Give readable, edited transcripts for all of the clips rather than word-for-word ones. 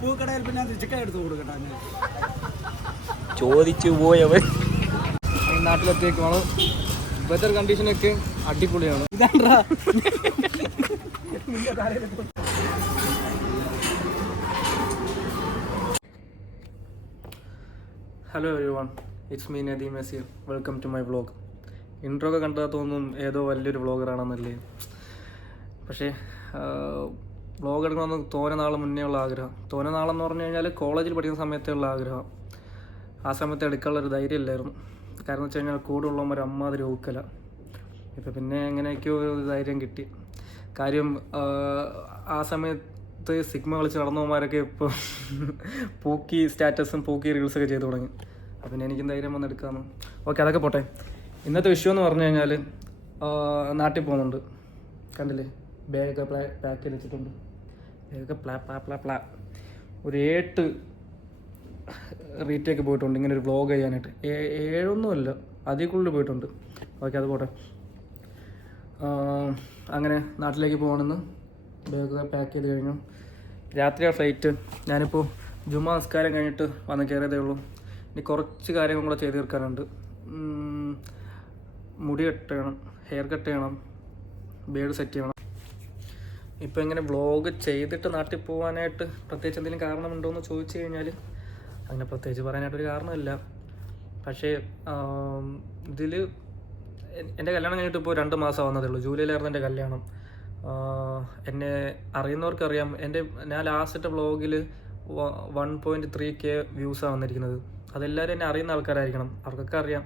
പൂക്കടയിൽ പിന്നെ ചിക്കൻ എടുത്ത് കൊടുക്കട്ടെ. ചോദിച്ചു പോയവൻ നാട്ടിലെത്തിയേക്കാണ്. വെതർ കണ്ടീഷനൊക്കെ അടിപൊളിയാണ്. ഇതാണ്ടാ hello everyone, it's me Nadeem Nazeer. Welcome to my vlog. Intro ഒക്കെ കണ്ടാൽ തോന്നും ഏതോ വലിയൊരു വ്ളോഗറാണെന്നല്ലേ. പക്ഷേ വ്ളോഗ് എടുക്കണമെന്ന് തോനെ നാൾ മുന്നേ ഉള്ള ആഗ്രഹം. തോനെ നാളെന്ന് പറഞ്ഞു കഴിഞ്ഞാൽ കോളേജിൽ പഠിക്കുന്ന സമയത്തുള്ള ആഗ്രഹം. ആ സമയത്ത് എടുക്കാനുള്ളൊരു ധൈര്യം ഇല്ലായിരുന്നു. കാരണം വെച്ച് കഴിഞ്ഞാൽ കൂടെ ഉള്ളവന്മാർ അമ്മാതിരി ഊക്കല. ഇപ്പം പിന്നെ എങ്ങനെയൊക്കെയോ ഒരു ധൈര്യം കിട്ടി. കാര്യം ആ സമയത്ത് സിഗ്മ കളിച്ച് നടന്നവന്മാരൊക്കെ ഇപ്പോൾ പൂക്കി സ്റ്റാറ്റസും പൂക്കി റീൽസൊക്കെ ചെയ്തു തുടങ്ങി. അപ്പം പിന്നെ എനിക്കും ധൈര്യം വന്നെടുക്കാമെന്ന്. ഓക്കെ, അതൊക്കെ പോട്ടെ. ഇന്നത്തെ വിഷയം എന്ന് പറഞ്ഞു കഴിഞ്ഞാൽ നാട്ടിൽ പോകുന്നുണ്ട്. കണ്ടില്ലേ, ബാഗൊക്കെ പാക്ക് ചെയ്ത് വെച്ചിട്ടുണ്ട്. ബാഗൊക്കെ ഒരു 8 റീറ്റേക്ക് പോയിട്ടുണ്ട് ഇങ്ങനെ ഒരു വ്ളോഗ് ചെയ്യാനായിട്ട്. 7 അതിൽ കൂടുതൽ പോയിട്ടുണ്ട്. ഓക്കെ, അത് പോട്ടെ. അങ്ങനെ നാട്ടിലേക്ക് പോകണമെന്ന് ബാഗൊക്കെ പാക്ക് ചെയ്ത് കഴിഞ്ഞു. രാത്രിയാണ് ഫ്ലൈറ്റ്. ഞാനിപ്പോൾ ജുമാ നമസ്കാരം കഴിഞ്ഞിട്ട് വന്ന് കയറിയതേ ഉള്ളൂ. ഇനി കുറച്ച് കാര്യങ്ങൾ കൂടെ ചെയ്ത് തീർക്കാനുണ്ട്. മുടി കട്ട് ചെയ്യണം, ഹെയർ കട്ട് ചെയ്യണം, ബേഡ് സെറ്റ് ചെയ്യണം. ഇപ്പോൾ ഇങ്ങനെ വ്ളോഗ് ചെയ്തിട്ട് നാട്ടിൽ പോകാനായിട്ട് പ്രത്യേകിച്ച് എന്തെങ്കിലും കാരണമുണ്ടോ എന്ന് ചോദിച്ചു കഴിഞ്ഞാൽ അങ്ങനെ പ്രത്യേകിച്ച് പറയാനായിട്ടൊരു കാരണമില്ല. പക്ഷേ ഇതിൽ എൻ്റെ കല്യാണം കഴിഞ്ഞിട്ട് ഇപ്പോൾ 2 മാസം വന്നതേ ഉള്ളൂ. ജൂലൈയിലായിരുന്നു എൻ്റെ കല്യാണം. എന്നെ അറിയുന്നവർക്കറിയാം. ഞാൻ ലാസ്റ്റ് വ്ളോഗിൽ 1.3K വ്യൂസാണ് വന്നിരിക്കുന്നത്. അതെല്ലാവരും എന്നെ അറിയുന്ന ആൾക്കാരായിരിക്കണം. അവർക്കൊക്കെ അറിയാം.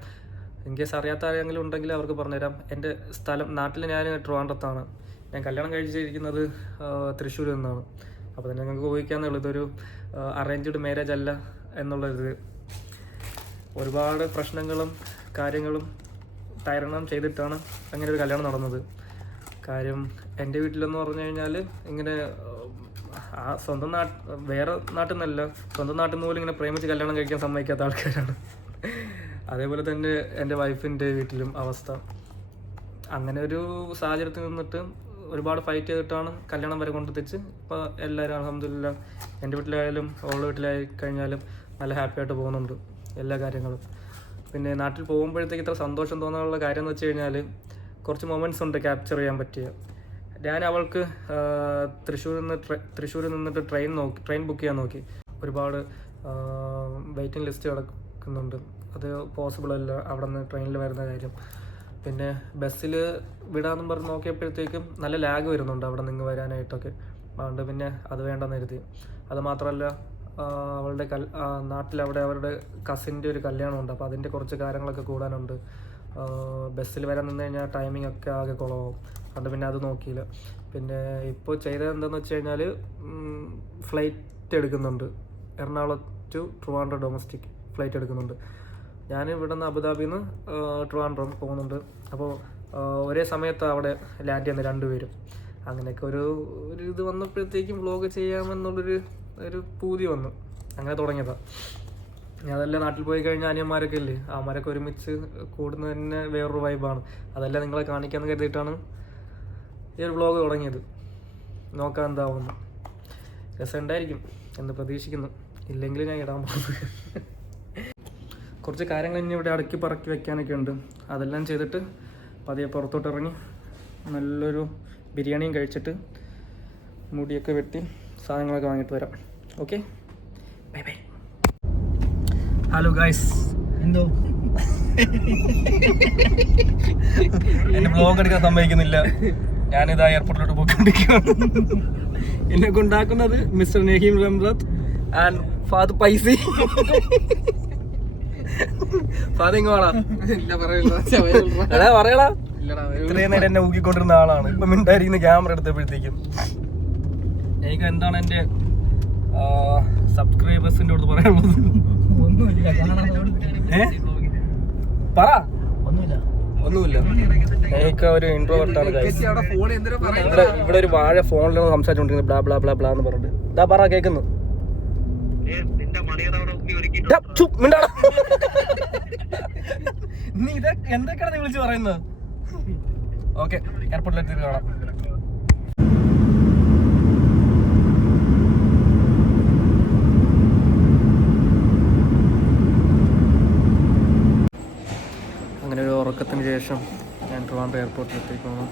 ഇൻ കേസ് അറിയാത്ത ആരെങ്കിലും ഉണ്ടെങ്കിൽ അവർക്ക് പറഞ്ഞുതരാം. എൻ്റെ സ്ഥലം, നാട്ടിൽ ഞാൻ ട്രിവാൻഡ്രത്താണ്. ഞാൻ കല്യാണം കഴിച്ചിരിക്കുന്നത് തൃശ്ശൂരിൽ നിന്നാണ്. അപ്പോൾ തന്നെ നിങ്ങൾക്ക് ഊഹിക്കാന്നേ ഉള്ളൂ, ഇതൊരു അറേഞ്ച്ഡ് മാരേജ് അല്ല എന്നുള്ളത്. ഒരുപാട് പ്രശ്നങ്ങളും കാര്യങ്ങളും തരണം ചെയ്തിട്ടാണ് അങ്ങനെ ഒരു കല്യാണം നടന്നത്. കാര്യം എൻ്റെ വീട്ടിലെന്ന് പറഞ്ഞു കഴിഞ്ഞാൽ ഇങ്ങനെ സ്വന്തം വേറെ നാട്ടിൽ നിന്നല്ല, സ്വന്തം നാട്ടിൽ നിന്ന് പോലും ഇങ്ങനെ പ്രേമിച്ച് കല്യാണം കഴിക്കാൻ സമ്മതിക്കാത്ത ആൾക്കാരാണ്. അതേപോലെ തന്നെ എൻ്റെ വൈഫിൻ്റെ വീട്ടിലും അവസ്ഥ. അങ്ങനെ ഒരു സാഹചര്യത്തിൽ നിന്നിട്ട് ഒരുപാട് ഫൈറ്റ് ചെയ്തിട്ടാണ് കല്യാണം വരെ കൊണ്ടെത്തിച്ച് ഇപ്പോൾ എല്ലാവരും അൽഹംദുലില്ലാ എൻ്റെ വീട്ടിലായാലും അവളുടെ വീട്ടിലായി കഴിഞ്ഞാലും നല്ല ഹാപ്പി ആയിട്ട് പോകുന്നുണ്ട് എല്ലാ കാര്യങ്ങളും. പിന്നെ നാട്ടിൽ പോകുമ്പോഴത്തേക്ക് ഇത്ര സന്തോഷം തോന്നാനുള്ള കാര്യം എന്ന് വെച്ച് കഴിഞ്ഞാൽ കുറച്ച് മൊമെൻറ്റ്സ് ഉണ്ട് ക്യാപ്ചർ ചെയ്യാൻ പറ്റിയ. ഞാൻ അവൾക്ക് തൃശ്ശൂരിൽ നിന്നിട്ട് ട്രെയിൻ ബുക്ക് ചെയ്യാൻ നോക്കി. ഒരുപാട് വെയിറ്റിംഗ് ലിസ്റ്റ് കിടക്കുന്നുണ്ട്. അത് പോസിബിൾ അല്ല അവിടെ നിന്ന് ട്രെയിനിൽ വരുന്ന കാര്യം. പിന്നെ ബസ്സിൽ വിടാമെന്നും പറഞ്ഞ് നോക്കിയപ്പോഴത്തേക്കും നല്ല ലാഗ് വരുന്നുണ്ട് അവിടെ നിന്ന് വരാനായിട്ടൊക്കെ. അതുകൊണ്ട് പിന്നെ അത് വേണ്ടെന്ന് കരുതി. അത് മാത്രമല്ല, അവളുടെ നാട്ടിലവിടെ അവരുടെ കസിൻ്റെ ഒരു കല്യാണമുണ്ട്. അപ്പോൾ അതിൻ്റെ കുറച്ച് കാര്യങ്ങളൊക്കെ കൂടാനുണ്ട്. ബസ്സിൽ വരാൻ നിന്ന് കഴിഞ്ഞാൽ ടൈമിംഗ് ഒക്കെ ആകെ കുളമാവും. അതുകൊണ്ട് പിന്നെ അത് നോക്കിയില്ല. പിന്നെ ഇപ്പോൾ ചെയ്തത് എന്താണെന്ന് വെച്ച് കഴിഞ്ഞാൽ ഫ്ലൈറ്റ് എടുക്കുന്നുണ്ട്. Ernakulam to Trivandrum domestic flight എടുക്കുന്നുണ്ട്. ഞാൻ ഇവിടെ നിന്ന് അബുദാബിയിൽ നിന്ന് ട്രിവാൻഡ്രം പോകുന്നുണ്ട്. അപ്പോൾ ഒരേ സമയത്ത് അവിടെ ലാൻഡ് ചെയ്യുന്ന 2 പേരും. അങ്ങനെയൊക്കെ ഒരു ഇത് വന്നപ്പോഴത്തേക്കും വ്ളോഗ് ചെയ്യാമെന്നുള്ളൊരു പൂതി വന്നു. അങ്ങനെ തുടങ്ങിയതാണ്. ഞാൻ അതെല്ലാം നാട്ടിൽ പോയി കഴിഞ്ഞാൽ അനിയന്മാരൊക്കെ ഇല്ലേ, അവന്മാരൊക്കെ ഒരുമിച്ച് കൂടുന്നത് തന്നെ വേറൊരു വൈബാണ്. അതെല്ലാം നിങ്ങളെ കാണിക്കാമെന്ന് കരുതിയിട്ടാണ് ഈ ഒരു വ്ളോഗ് തുടങ്ങിയത്. നോക്കാൻ എന്താവുന്നു. രസമുണ്ടായിരിക്കും എന്ന് പ്രതീക്ഷിക്കുന്നു. ഇല്ലെങ്കിൽ ഞാൻ ഇടാൻ പോകുന്നത്. കുറച്ച് കാര്യങ്ങൾ ഇനി ഇവിടെ അടുക്കി പറക്കി വെക്കാനൊക്കെ ഉണ്ട്. അതെല്ലാം ചെയ്തിട്ട് പതിയെ പുറത്തോട്ട് ഇറങ്ങി നല്ലൊരു ബിരിയാണിയും കഴിച്ചിട്ട് മുടിയൊക്കെ വെട്ടി സാധനങ്ങളൊക്കെ വാങ്ങിയിട്ട് വരാം. Okay, bye by. Hello guys, എന്തോ എന്നെ വ്ളോഗ് എടുക്കാൻ സമ്മതിക്കുന്നില്ല. ഞാനിതാ എയർപോർട്ടിലോട്ട് പോയിക്കൊണ്ടിരിക്കുകയാണ്. എന്നെ കൊണ്ടാക്കുന്നത് മിസ്റ്റർ നഹീം റംറത്ത് ആൻഡ് ഫാദ് പൈസി. ഫാദ് ഇങ്ങോടാ പറയടാ. ഇത്രയും നേരം എന്നെ ഊക്കിക്കൊണ്ടിരുന്ന ആളാണ്. ഇപ്പം മിണ്ടായിരിക്കുന്ന ക്യാമറ എടുത്തപ്പോഴത്തേക്കും. എനിക്ക് എന്താണ് എൻ്റെ സബ്സ്ക്രൈബേഴ്സിൻ്റെ അടുത്ത് പറയാനുള്ളത്? പറ. ഒന്നുമില്ല. എനിക്ക് ഒരു ഇൻട്രോവേർട്ടാണ്. ഇവിടെ ഒരു വാഴ ഫോണിലാണ് സംസാരിച്ചുകൊണ്ടിരിക്കുന്നത്. ബ്ലാ ബ്ലാ ബ്ലാ ബ്ലാ എന്ന് പറഞ്ഞിട്ട്. ഇതാ പറ, കേൾക്കുന്നു. നീ എന്തൊക്കെയാണ് നീ വിളിച്ച് പറയുന്നത്? ഓക്കെ, എയർപോർട്ടിലെത്തി കാണാം. ട്രിവാൻഡ്രം എയർപോർട്ടിലെത്തേക്കാണ്.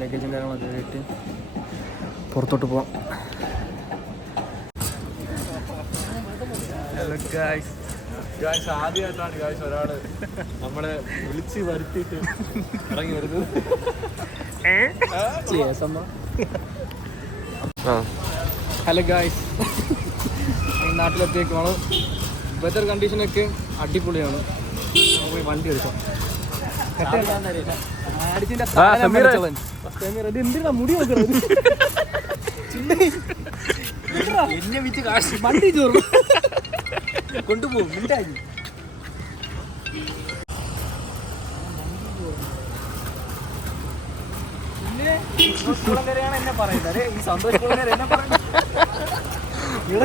ലഗേജും കാര്യങ്ങളൊക്കെ ആയിട്ട് പുറത്തോട്ട് പോവാം. Hello guys. ആദ്യമായിട്ടാണ് ഗായ്സ് ഒരാള് നമ്മളെ വിളിച്ച് വരുത്തിയിട്ട് ഇറങ്ങി വരുന്നത്. ഹലോ ഗായ്സ്, നാട്ടിലെത്തിയേക്കാണ്. വെതർ കണ്ടീഷനൊക്കെ അടിപൊളിയാണ്. പോയി വണ്ടി എടുക്കാം. എന്തിനാ മുടി നോക്കണത്? എന്നെ വെച്ച് കാശ് വണ്ടി ചോറും കൊണ്ടുപോകും. മിണ്ടായി എന്നെ പറയുന്നത്. ഈ സന്തോഷം എന്നെ പറയുന്നത്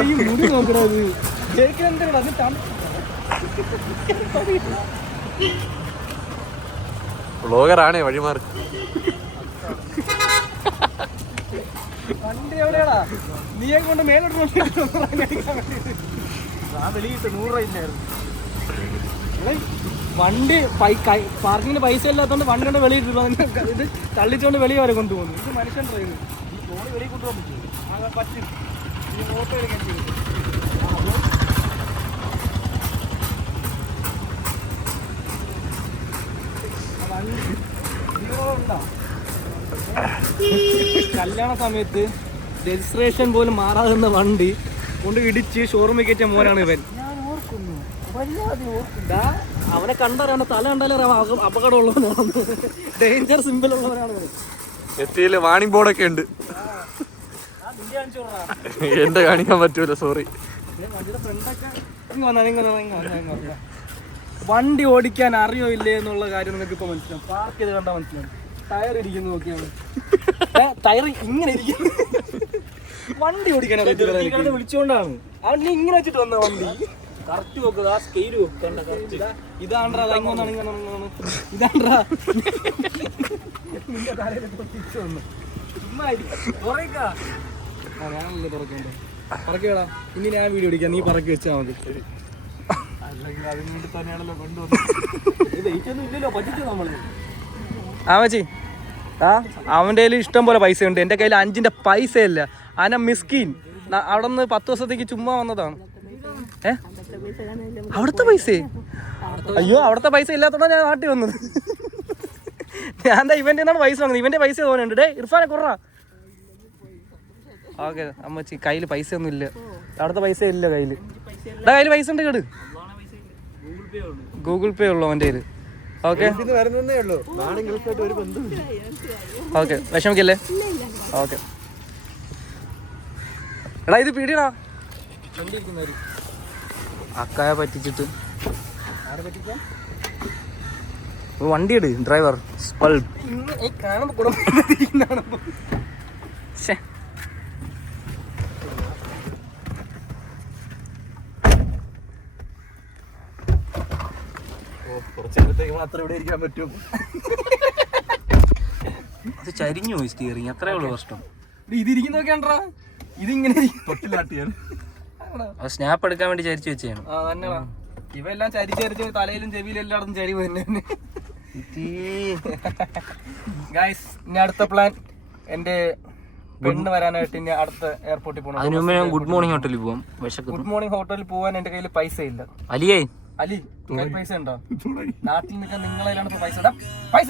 ഈ മുടി നോക്കണത് വ്ളോഗറാണേ വഴിമാറി. വണ്ടി എവിടെയാടാ? നീയെ കൊണ്ട് മേലോട്ട് വെളിയിട്ട് 100 രൂപ ഇല്ലായിരുന്നു. വണ്ടി പാർക്കിങ്ങിന് പൈസ ഇല്ലാത്തതുകൊണ്ട് വണ്ടി കൊണ്ട് വെളിയിട്ടില്ല. ഇത് തള്ളിച്ചുകൊണ്ട് വെളിയെ വരെ കൊണ്ടുപോകുന്നു. ഇത് മനുഷ്യൻ ഡ്രൈവ്. ഈ ഫോണ് വെളിയിൽ കൊണ്ടുപോകാൻ പറ്റും. പറ്റും. ഈ ഫോട്ടോ എടുക്കാൻ ചെയ്യും. കല്യാണ സമയത്ത് രജിസ്ട്രേഷൻ പോലും മാറാതെ വണ്ടി കൊണ്ട് ഇടിച്ച് ഷോറൂമിൽ കയറ്റിയ മോനാണ് ഇവൻ. ഞാൻ ഓർക്കുന്നു, അവനെ കണ്ടറിയാണ്ട് തല കണ്ടാലേ അപകടമുള്ളവനാണ്. ഡേഞ്ചർ സിമ്പിൾ ഉള്ളവനാണ് ഇവൻ. എത്തിയില് വാണിംഗ് ബോർഡൊക്കെ ഉണ്ട്. എന്റെ കാണിക്കാൻ പറ്റൂല, സോറി. വണ്ടി ഓടിക്കാൻ അറിയോ ഇല്ലേ എന്നുള്ള കാര്യം നിങ്ങൾക്ക് ഇപ്പൊ മനസ്സിലാവും. പാർക്ക് ചെയ്ത് കണ്ടാൽ മനസ്സിലാവും. ടയർ ഇരിക്കുന്നു നോക്കിയാണ്. ടയർ ഇങ്ങനെ ഇരിക്കുന്നു. വണ്ടി ഓടിക്കാൻ വിളിച്ചുകൊണ്ടാണ് അവൻ ഇങ്ങനെ വെച്ചിട്ട് വന്ന വണ്ടി. കറക്റ്റ് നോക്കുക. ആ സ്കെയിൽ ഇതാണ്ടാ. ഇതാണ്ടാ നിന്റെ തലയിലൊക്കെ തിരിച്ചു വന്നു. ഞാനല്ലേ തുറക്കണ്ടേ? പറക്കേടാ. ഇനി ഞാൻ വീഡിയോ എടുക്കാം. നീ പറക്കി വെച്ചാൽ മതി. അല്ലെങ്കിൽ അതിന് വേണ്ടി തന്നെയാണല്ലോ കൊണ്ടുവന്നത്. വെയിറ്റൊന്നും ഇല്ലല്ലോ, പറ്റിച്ചു നമ്മള്. ആ മച്ചി, അവൻ്റെ കയ്യിൽ ഇഷ്ടം പോലെ പൈസ ഉണ്ട്. എൻ്റെ കയ്യിൽ 5-ന്റെ പൈസ ഇല്ല. അന മിസ്കീൻ. അവിടെ നിന്ന് 10 ദിവസത്തേക്ക് ചുമ്മാ വന്നതാണ്. അവിടുത്തെ പൈസ? അയ്യോ, അവിടുത്തെ പൈസ ഇല്ലാത്തോണ്ടാണ് ഞാൻ നാട്ടിൽ വന്നത്. ഞാൻ ഇവൻ്റെ നിന്നാണ് പൈസ വാങ്ങുന്നത്. ഇവൻ്റെ പൈസ തോന്നുന്നുണ്ട്. ഡേ ഇർഫാനെ കുററാ. ഓക്കെ അമ്മച്ചി, കയ്യിൽ പൈസ ഒന്നും ഇല്ല. അവിടുത്തെ പൈസ ഇല്ല കയ്യിൽ. എടാ കയ്യിൽ പൈസ ഉണ്ട് കേട്. ഗൂഗിൾ പേ ഉള്ളൂ അവൻ്റെ കയ്യിൽ. Okay okay, വിഷമിക്കല്ലേ. ഓക്കെ എടാ ഇത് പീടിയടാ. അക്കായ പറ്റിച്ചിട്ട് വണ്ടി ഇട്. ഡ്രൈവർ അത് ചരിഞ്ഞു പോയി സ്റ്റിയറിങ്. അത്രേ ഉള്ളു കഷ്ടം. ഇതിരിക്കുന്നൊക്കെയാണ്ടാ. ഇതിങ്ങനെ സ്നാപ്പ് എടുക്കാൻ വേണ്ടി ചരിച്ചു വെച്ചാണ്. ഇവെല്ലാം ചരിച്ചരിച്ച് തലയിലും ചെവിയിലും എല്ലായിടത്തും ചരിവ് തന്നെ. ഗൈസ്, ഇനി അടുത്ത പ്ലാൻ എന്റെ പെണ്ണ് വരാനായിട്ട് ഇനി അടുത്ത എയർപോർട്ടിൽ പോകണം. അതിന് മുമ്പ് ഞാൻ ഗുഡ് മോർണിംഗ് ഹോട്ടലിൽ പോവാം. ഗുഡ് മോർണിംഗ് ഹോട്ടലിൽ പോകാൻ എന്റെ കയ്യിൽ പൈസ ഇല്ല. അലി പൈസ ഉണ്ടോ? നാട്ടിൽ നിൽക്കാൻ നിങ്ങളതിലാണ് പൈസ. പൈസ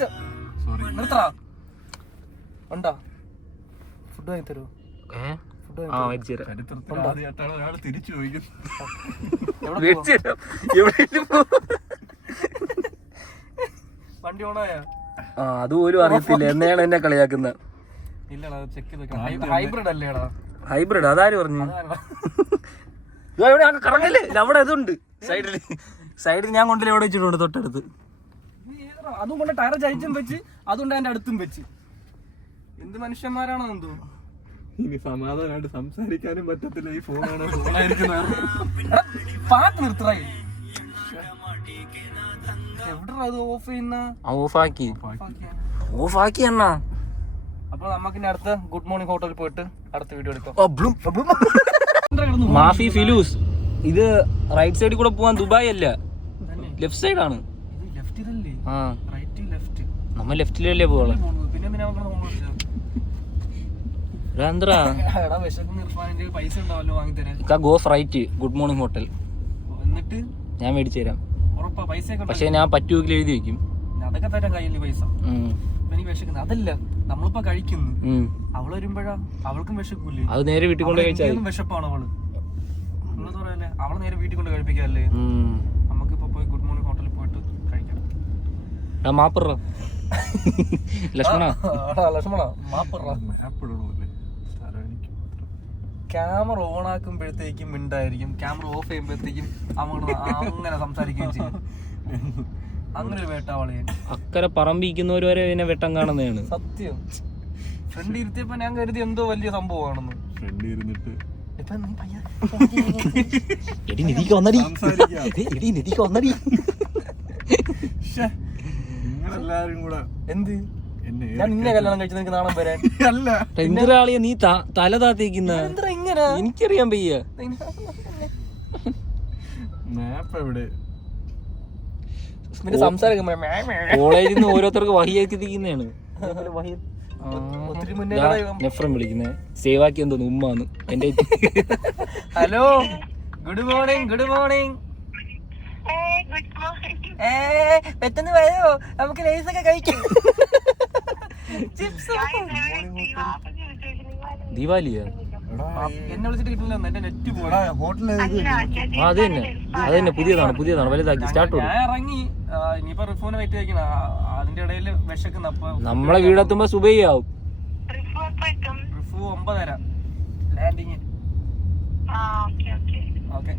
നിർത്തറാ. ഉണ്ടോ? ഫുഡ് വാങ്ങി തരുമോ? വണ്ടി ഓണായ അതുപോലും അറിയത്തില്ല. എന്നെയാണ് എന്നെ കളിയാക്കുന്നത്. ഇല്ലടാ, ചെക്ക് ചെയ്ത്. ഹൈബ്രിഡ് അല്ലേടാ? ഹൈബ്രിഡ് അതാര് പറഞ്ഞു? കറങ്ങല്ലേ, അവിടെ ഇതുണ്ട് സൈഡിൽ ഞാൻ കൊണ്ടില്ല. എവിടെ വെച്ചിട്ടുണ്ട്? തൊട്ടടുത്ത്. അതും കൊണ്ട് ടയർ ചരിച്ചും വെച്ച്, അതുകൊണ്ട് എന്റെ അടുത്തും വെച്ച്. എന്ത് മനുഷ്യന്മാരാണോ എന്തോ. ഇനി സമാധാനമായിട്ട് സംസാരിക്കാനും പറ്റത്തില്ല. ഈ ഫോണാണ് പാട്ട് നിർത്തറായി. എവിടെ അത് ഓഫ് ചെയ്യുന്ന? ഓഫാക്കി എന്നാ. അപ്പൊ നമുക്കിനി അടുത്ത ഗുഡ് മോർണിംഗ് ഹോട്ടലിൽ പോയിട്ട് അടുത്ത വീഡിയോ എടുക്കാം. മാഫി ഫിലൂസ്. ഇത് റൈറ്റ് സൈഡിൽ കൂടെ പോവാൻ ദുബായ് അല്ല, ലെഫ്റ്റ് സൈഡാണ്. നമ്മ ലെഫ്റ്റിലല്ലേ പോകണം. പിന്നെ എന്തിനാ എടാ പൈസ ഉണ്ടാവല്ലോ വാങ്ങിത്തരാൻ. Goes right good morning hotel. എന്നിട്ട് ഞാൻ മേടിച്ചു തരാം. ഉറപ്പാ പൈസ? പക്ഷെ ഞാൻ പറ്റുമെങ്കിൽ എഴുതി വെക്കും. അതൊക്കെ തരാൻ കയ്യിൽ പൈസ. എനിക്ക് വിശക്കുന്നു. അതല്ല, നമ്മളിപ്പോ കഴിക്കുന്നു, അവള് വരുമ്പോഴാ അവൾക്കും വിശക്കൂല്ലേ? അത് നേരെ വീട്ടിൽ കൊണ്ട് കഴിച്ചാൽ വിശപ്പാണ് അവള്. നമ്മളെന്ന് പറയാല്ലേ, അവള് നേരെ വീട്ടിൽ കൊണ്ട് കഴിപ്പിക്കാല്ലേ. നമുക്കിപ്പോ പോയി ഗുഡ് മോർണിംഗ് ഹോട്ടലിൽ പോയിട്ട് കഴിക്കണം. മാപ്പറ ലക്ഷ്മണ ക്യാമറ ഓൺ ആക്കുമ്പോഴത്തേക്കും മിണ്ടായിരിക്കും, ക്യാമറ ഓഫ് ചെയ്യുമ്പോഴത്തേക്കും അങ്ങനെ സംസാരിക്കുകയും ചെയ്യും. അങ്ങനെ ഒരു വേട്ടാവളി. അക്കരെ പറമ്പിക്കുന്നവര് വരെ ഇതിനെ വെട്ടം കാണുന്നതാണ്. സത്യം. ഫ്രണ്ട് ഇരുത്തിയപ്പോ ഞാൻ കരുതി എന്തോ വലിയ സംഭവമാണെന്ന്. ഫ്രണ്ട് ഇരുന്നിട്ട് എന്ത് ഞാൻ നിന്നെ കല്യാണം കഴിച്ചത് എനിക്ക് നാളെ വരാൻ അല്ല. എന്തിനാളിയ നീ തല താത്തേക്കുന്ന? എനിക്കറിയാൻ വയ്യ. കോളേജിൽ നിന്ന് ഓരോരുത്തർക്ക് വഹിയാക്കി തിരിക്കുന്നതാണ്. നെഫ്രം വിളിക്കുന്നത് സേവാക്കി എന്തോന്നു ഉമ്മാന്ന്. എന്റെ hello, good morning. Good morning. പെട്ടെന്ന് വരോ, നമുക്ക് ലൈസൊക്കെ കഴിക്കാം. ദീപാവലിയാ? എന്നെ വിളിച്ചിട്ട് കിട്ടില്ല, എന്റെ നെറ്റ് പോയി. അത് തന്നെ പുതിയതാണ് വലുതാക്കി സ്റ്റാർട്ട് ചെയ്തു. ഞാൻ ഇറങ്ങി, ഇനിയിപ്പോ റിഫോന് വെയിറ്റ് ചെയ്യിക്കണം. അതിന്റെ ഇടയിൽ വിശക്കുന്ന. നമ്മളെ വീടെത്തുമ്പോ സുബൈയാവും. റിഫു 9:30 ലാൻഡിങ്. ഓക്കെ,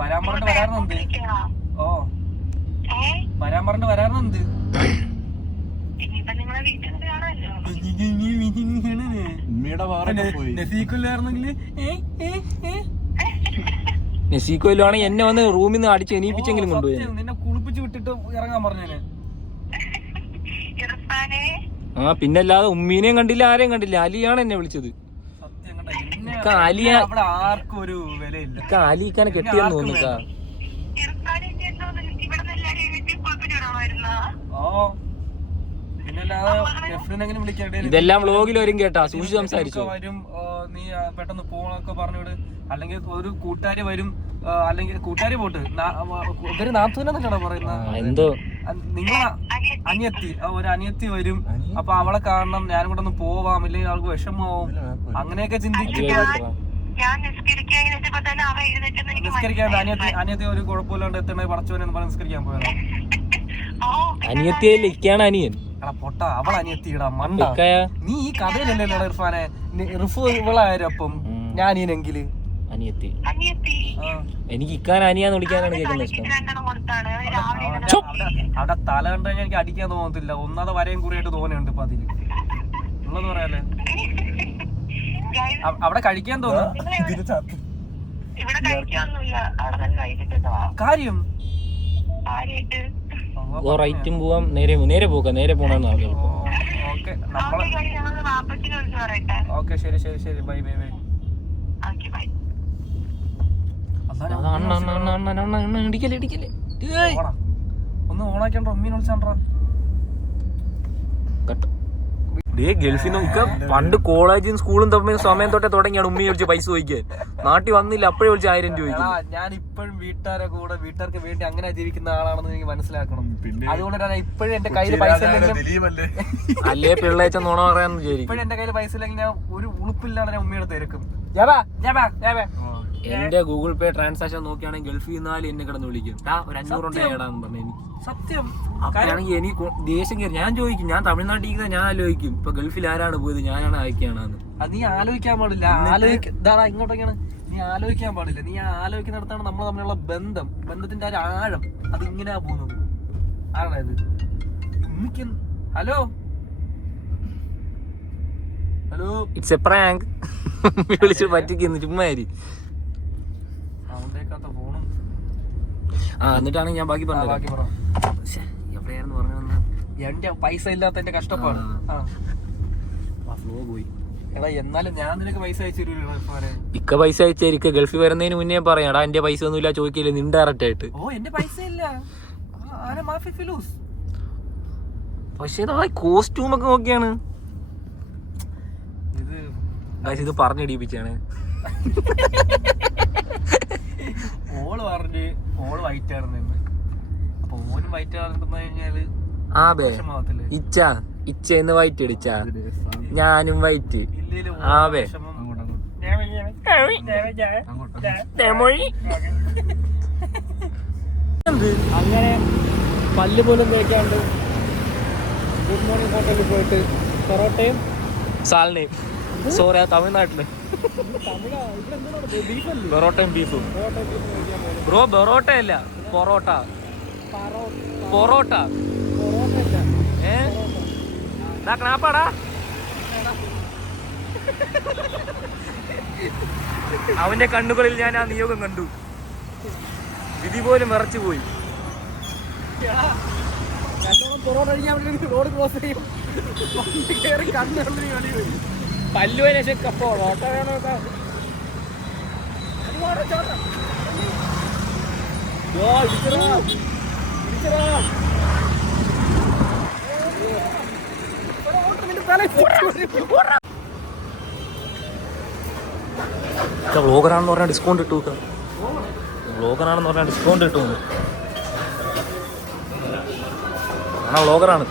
വരാൻ പറഞ്ഞിട്ട് വരാറുണ്ട്. ഓ, വരാൻ പറഞ്ഞിട്ട് വരാറുണ്ട്. നെസീക്കോയിലാണെങ്കിൽ എന്നെ വന്ന് റൂമിൽ നിന്ന് അടിച്ച് എണീപ്പിച്ചെങ്കിലും കൊണ്ടുപോയി. നിന്നെ കുളിപ്പിച്ച് വിട്ടിട്ട് ഇറങ്ങാൻ പറഞ്ഞേ. ആ പിന്നല്ലാതെ ഉമ്മീനെയും കണ്ടില്ല, ആരെയും കണ്ടില്ല. അലിയാണ് എന്നെ വിളിച്ചത്. അവിടെ ആർക്കും ഒരു വിലയില്ല. അലിക്കാനെ കെട്ടിയെന്ന് തോന്നുന്നു. ഇതെല്ലാം വ്ലോഗിൽ വരും കേട്ടാ, സൂക്ഷിച്ച് സംസാരിച്ചു. വരും, നീ പെട്ടെന്ന് പോണൊക്കെ പറഞ്ഞോട്. അല്ലെങ്കിൽ ഒരു കൂട്ടുകാരി വരും, അല്ലെങ്കിൽ കൂട്ടുകാരി പോട്ട് ഇവര് നാത്തൂനെന്നൊക്കെയാണോ പറയുന്നത്? എന്തോ നിങ്ങളെ അനിയത്തി, ഒരു അനിയത്തി വരും. അപ്പൊ അവളെ കാണണം, ഞാനും കൂടെ ഒന്ന് പോവാം, ഇല്ലെങ്കിൽ അവൾക്ക് വിഷമാവും. അങ്ങനെയൊക്കെ ചിന്തിച്ചിട്ട് നിസ്കരിക്കാൻ അനിയത്തി ഒരു കുഴപ്പമില്ലാണ്ട് എത്തണേ പറച്ചോനെന്ന് പറഞ്ഞ് നിസ്കരിക്കാൻ പോയത്. അനിയത്തിയല്ലേ ഇക്കാണ് അനിയൻ. പൊട്ട, അവൾ അനിയത്തിടാ മണ്ട. നീ ഈ കഥയിലല്ലേ ഇർഫാനെ? റിഫു ഇവളായാലും അപ്പം ഞാൻ അനിയനെങ്കില് അനിയത്തി. എനിക്ക് ഇക്കാൻ അനിയാന്ന് വിളിക്കാനാണ് കേൾക്കുന്നത് ഇഷ്ടം. അവിടെ തല കണ്ടു കഴിഞ്ഞാൽ എനിക്ക് അടിക്കാൻ തോന്നത്തില്ല. ഒന്നാമത് വരയും കുറിയായിട്ട് തോന്നുന്നുണ്ട് ഇപ്പൊ അതില് ഉള്ളത് പറയാല്ലേ. അവിടെ കഴിക്കാൻ തോന്നുന്നു. കാര്യം റൈറ്റും പോവാം, നേരെ പോണെന്ന് അറിയാം. ഓക്കെ, ശരി. ബൈ. ഒന്ന് ഓണാക്കണ്ട, ഉമ്മീനെ വിളിച്ചാണ്ടാ. ഗൾഫിൽ നോക്ക പണ്ട് കോളേജും സ്കൂളും തമ്മിൽ സമയം തൊട്ടേ തുടങ്ങിയാണ് ഉമ്മയെ വിളിച്ച് പൈസ ചോദിക്കാൻ. നാട്ടിൽ വന്നില്ല, അപ്പോഴേ വിളിച്ച് 1000 രൂപ. ഞാൻ ഇപ്പോഴും വീട്ടുകാർക്ക് വേണ്ടി അങ്ങനെ ജീവിക്കുന്ന ആളാണെന്ന് എനിക്ക് മനസ്സിലാക്കണം. അതുകൊണ്ട് ഇപ്പോഴും എന്റെ കയ്യിൽ പൈസ അല്ലേ പിള്ളേച്ച നുണ പറയാന്ന് വിചാരിക്കും. ഇപ്പോഴും എന്റെ കയ്യിൽ പൈസ ഇല്ലെങ്കിൽ ഞാൻ ഒരു ഉളുപ്പില്ലാതെ ഞാൻ ഉമ്മയുടെ തിരക്കും. എന്റെ ഗൂഗിൾ പേ ട്രാൻസാക്ഷൻ നോക്കിയാണെങ്കിൽ ഗൾഫിൽ നിന്നാലും എന്നെ കിടന്ന് വിളിക്കും. ഒരു 500 ഉണ്ടാടാന്ന് പറഞ്ഞു. എനിക്ക് സത്യം അപ്പോഴാണെങ്കിൽ എനിക്ക് ദേഷ്യം കയറി. ഞാൻ ചോദിക്കും, ഞാൻ തമിഴ്നാട്ടിൽ ഞാൻ ആലോചിക്കും ഇപ്പൊ ഗൾഫിൽ ആരാണ് പോയത്, ഞാനാണ് അയക്കാണെന്ന്. നീ ആലോചിക്കാൻ പാടില്ല. ഇങ്ങോട്ടൊക്കെയാണ് നീ ആലോചിക്കാൻ പാടില്ല. നീ ആലോചിക്കുന്നിടത്താണ് നമ്മൾ തമ്മിലുള്ള ബന്ധത്തിന്റെ ഒരു ആഴം. അതിങ്ങനെയാ പോകുന്നത്. ആരാണത്? Hello, it's A prank. വിളിച്ച് പറ്റിക്കുന്നു ചുമ്മാരി. എന്നിട്ടാണ് ഞാൻ ബാക്കി പറഞ്ഞത്. എവിടെയായിരുന്നു പറഞ്ഞു? എന്റെ പൈസ ഇല്ലാത്ത എന്റെ കഷ്ടപ്പാട്. ഫ്ലോ പോയി. എടാ, എന്നാലും ഞാൻ നിനക്ക് പൈസ അയച്ചു തരൂലേ? ഇക്ക പൈസ അയച്ചായിരിക്കും. ഗൾഫിൽ വരുന്നതിന് മുന്നേ പറയാടാ എന്റെ പൈസ ഒന്നും ഇല്ല ചോദിക്കില്ലേ ഇൻഡയറക്റ്റ് ആയിട്ട്. ഓ, എന്റെ പൈസ ഇല്ല. പക്ഷെ കോസ്റ്റ്യൂം ഒക്കെ നോക്കിയാണ് ഇത് പറഞ്ഞിടിപ്പിച്ചാണ്. ഓള് പറഞ്ഞ് ഓള് വൈറ്റ് ആണെന്ന്. അപ്പൊ ഓനും വൈറ്റ് ആണെന്ന് കഴിഞ്ഞാല് ഇച്ച എന്ന് വൈറ്റ് അടിച്ച ഞാനും വൈറ്റ് ആവേ. അങ്ങനെ പല്ല് പോലും തേക്കാണ്ട് ഗുഡ് മോർണിംഗ് ഹോട്ടലിൽ പോയിട്ട് പൊറോട്ടയും സാലിനെയും സോറി തമിഴ്നാട്ടില് പൊറോട്ടയും ബീഫും. ബ്രോ പൊറോട്ട അല്ല പൊറോട്ട. പൊറോട്ട ക്നാപ്പാടാ. അവന്റെ കണ്ണുകളിൽ ഞാൻ ആ നിയോഗം കണ്ടു. വിധി പോലും വിറച്ചു പോയി. പല്ലുവിന് ശേഷം പൊറോട്ട വേണോ? വ്ളോഗറാണെന്ന് പറഞ്ഞാൽ ഡിസ്കൗണ്ട് ഇട്ടു. വ്ളോഗറാണെന്ന് പറഞ്ഞാൽ ഡിസ്കൗണ്ട് ഇട്ടു. ആണോ വ്ളോഗറാണ്,